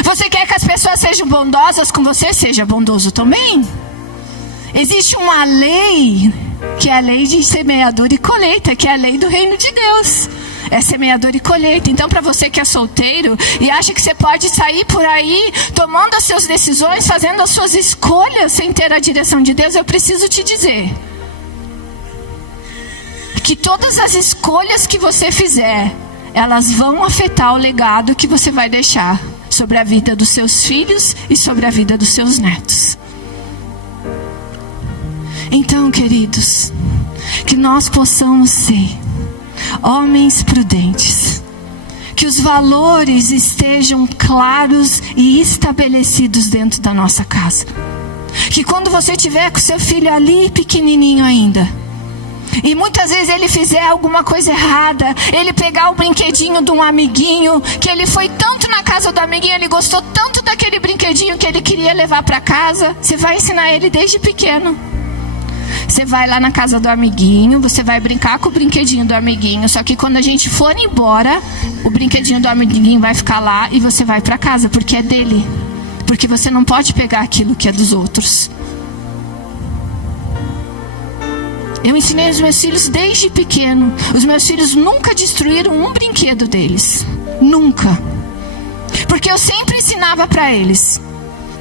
Você quer que as pessoas sejam bondosas com você? Seja bondoso também. Existe uma lei, que é a lei de semeadura e colheita, que é a lei do reino de Deus. É semeadura e colheita. Então, para você que é solteiro e acha que você pode sair por aí tomando as suas decisões, fazendo as suas escolhas sem ter a direção de Deus, eu preciso te dizer que todas as escolhas que você fizer, elas vão afetar o legado que você vai deixar sobre a vida dos seus filhos e sobre a vida dos seus netos. Então, queridos, que nós possamos ser homens prudentes, que os valores estejam claros e estabelecidos dentro da nossa casa, que quando você tiver com seu filho ali pequenininho ainda, e muitas vezes ele fizer alguma coisa errada, ele pegar o brinquedinho de um amiguinho, que ele foi tanto na casa do amiguinho, ele gostou tanto daquele brinquedinho que ele queria levar para casa, você vai ensinar ele desde pequeno. Você vai lá na casa do amiguinho, você vai brincar com o brinquedinho do amiguinho, só que quando a gente for embora, o brinquedinho do amiguinho vai ficar lá e você vai para casa, porque é dele. Porque você não pode pegar aquilo que é dos outros. Eu ensinei os meus filhos desde pequeno. Os meus filhos nunca destruíram um brinquedo deles. Nunca. Porque eu sempre ensinava para eles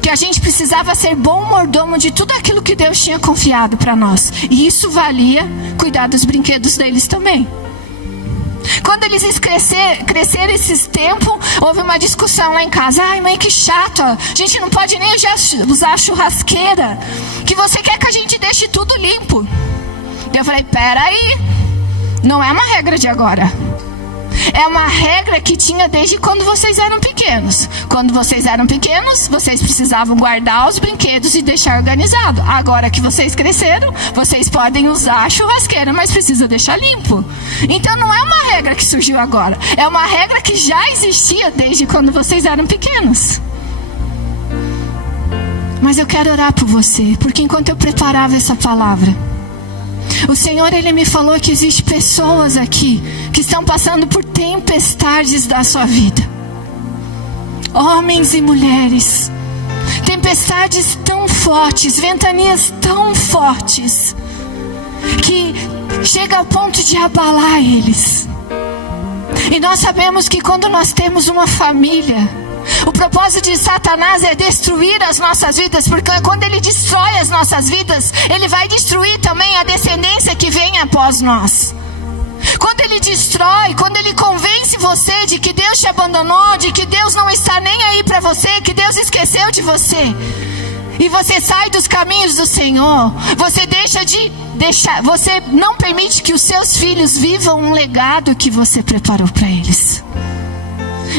que a gente precisava ser bom mordomo de tudo aquilo que Deus tinha confiado para nós. E isso valia cuidar dos brinquedos deles também. Quando eles cresceram esses tempos, houve uma discussão lá em casa. Ai, mãe, que chato, a gente não pode nem usar a churrasqueira, que você quer que a gente deixe tudo limpo. Eu falei, peraí, não é uma regra de agora. É uma regra que tinha desde quando vocês eram pequenos. Quando vocês eram pequenos, vocês precisavam guardar os brinquedos e deixar organizado. Agora que vocês cresceram, vocês podem usar a churrasqueira, mas precisa deixar limpo. Então não é uma regra que surgiu agora. É uma regra que já existia desde quando vocês eram pequenos. Mas eu quero orar por você, porque enquanto eu preparava essa palavra, o Senhor, Ele me falou que existem pessoas aqui que estão passando por tempestades da sua vida. Homens e mulheres. Tempestades tão fortes, ventanias tão fortes, que chega ao ponto de abalar eles. E nós sabemos que quando nós temos uma família, o propósito de Satanás é destruir as nossas vidas, porque quando ele destrói as nossas vidas, ele vai destruir também a descendência que vem após nós. Quando ele destrói, quando ele convence você de que Deus te abandonou, de que Deus não está nem aí para você, que Deus esqueceu de você, e você sai dos caminhos do Senhor, você não permite que os seus filhos vivam um legado que você preparou para eles.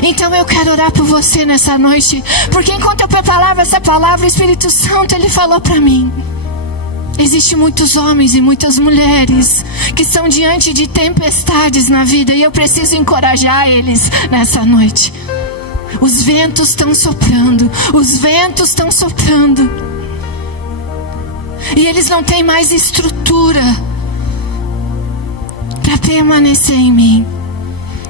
Então eu quero orar por você nessa noite, porque enquanto eu preparava essa palavra, o Espírito Santo, Ele falou para mim: existem muitos homens e muitas mulheres que estão diante de tempestades na vida, e eu preciso encorajar eles nessa noite. Os ventos estão soprando, os ventos estão soprando, e eles não têm mais estrutura para permanecer em mim.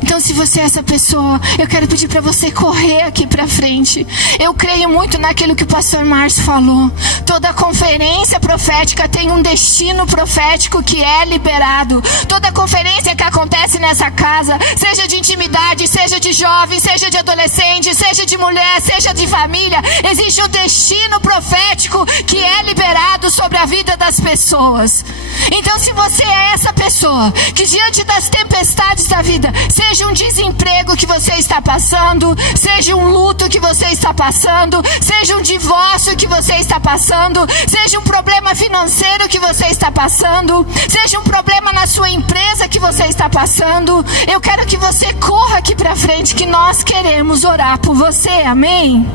Então, se você é essa pessoa, eu quero pedir para você correr aqui para frente. Eu creio muito naquilo que o pastor Márcio falou. Toda conferência profética tem um destino profético que é liberado. Toda conferência que acontece nessa casa, seja de intimidade, seja de jovem, seja de adolescente, seja de mulher, seja de família, existe um destino profético que é liberado sobre a vida das pessoas. Então, se você é essa pessoa que diante das tempestades da vida, seja um desemprego que você está passando, seja um luto que você está passando, seja um divórcio que você está passando, seja um problema financeiro que você está passando, seja um problema na sua empresa que você está passando, eu quero que você corra aqui para frente, que nós queremos orar por você, amém?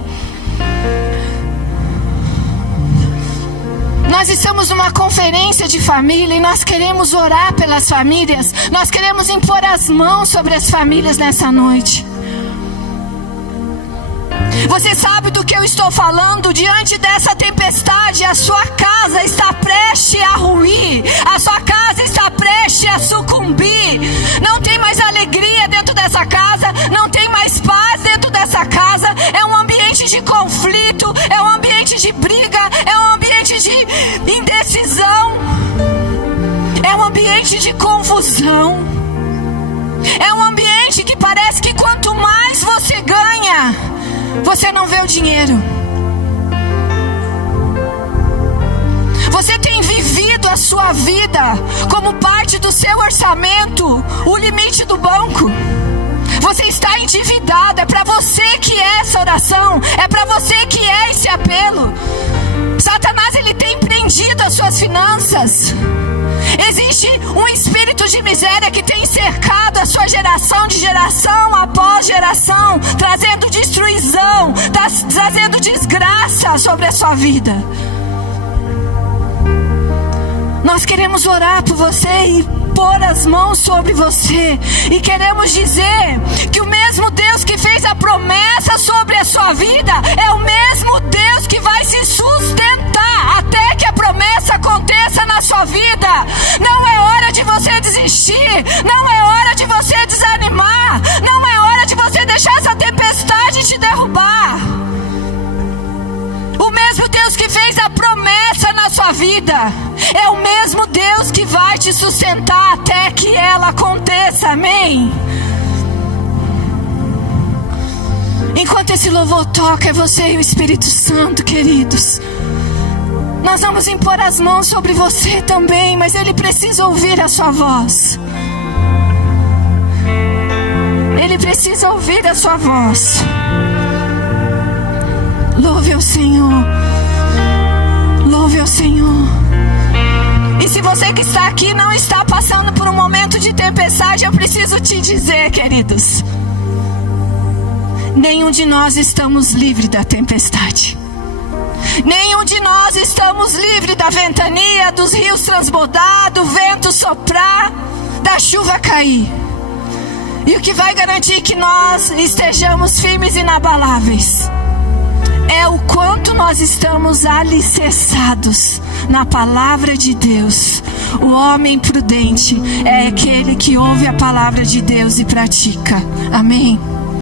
Nós estamos numa conferência de família e nós queremos orar pelas famílias. Nós queremos impor as mãos sobre as famílias nessa noite. Você sabe do que eu estou falando? Diante dessa tempestade, a sua casa está prestes a ruir. A sua casa está prestes a sucumbir. Não tem mais alegria dentro dessa casa. Não tem mais paz dentro dessa casa. É um ambiente ambiente de conflito, é um ambiente de briga, é um ambiente de indecisão, é um ambiente de confusão, é um ambiente que parece que quanto mais você ganha, você não vê o dinheiro. Você tem vivido a sua vida como parte do seu orçamento, o limite do banco. Você está endividado. É para você que é essa oração, é para você que é esse apelo. Satanás, ele tem prendido as suas finanças. Existe um espírito de miséria que tem cercado a sua geração, de geração após geração, trazendo destruição, trazendo desgraça sobre a sua vida. Nós queremos orar por você e pôr as mãos sobre você. E queremos dizer que o mesmo Deus que fez a promessa sobre a sua vida é o mesmo Deus que vai se sustentar até que a promessa aconteça na sua vida. Não é hora de você desistir. Não é hora de você desanimar. Não é hora de você deixar essa tempestade te derrubar. O mesmo Deus que fez a promessa na sua vida é o mesmo Deus que vai te sustentar até que ela aconteça, amém? Enquanto esse louvor toca, é você e o Espírito Santo, queridos. Nós vamos impor as mãos sobre você também, mas ele precisa ouvir a sua voz. Ele precisa ouvir a sua voz. Louve ao Senhor. Louve ao Senhor. E se você que está aqui não está passando por um momento de tempestade, eu preciso te dizer, queridos, nenhum de nós estamos livres da tempestade. Nenhum de nós estamos livres da ventania, dos rios transbordar, do vento soprar, da chuva cair. E o que vai garantir que nós estejamos firmes e inabaláveis é o quanto nós estamos alicerçados na palavra de Deus. O homem prudente é aquele que ouve a palavra de Deus e pratica. Amém?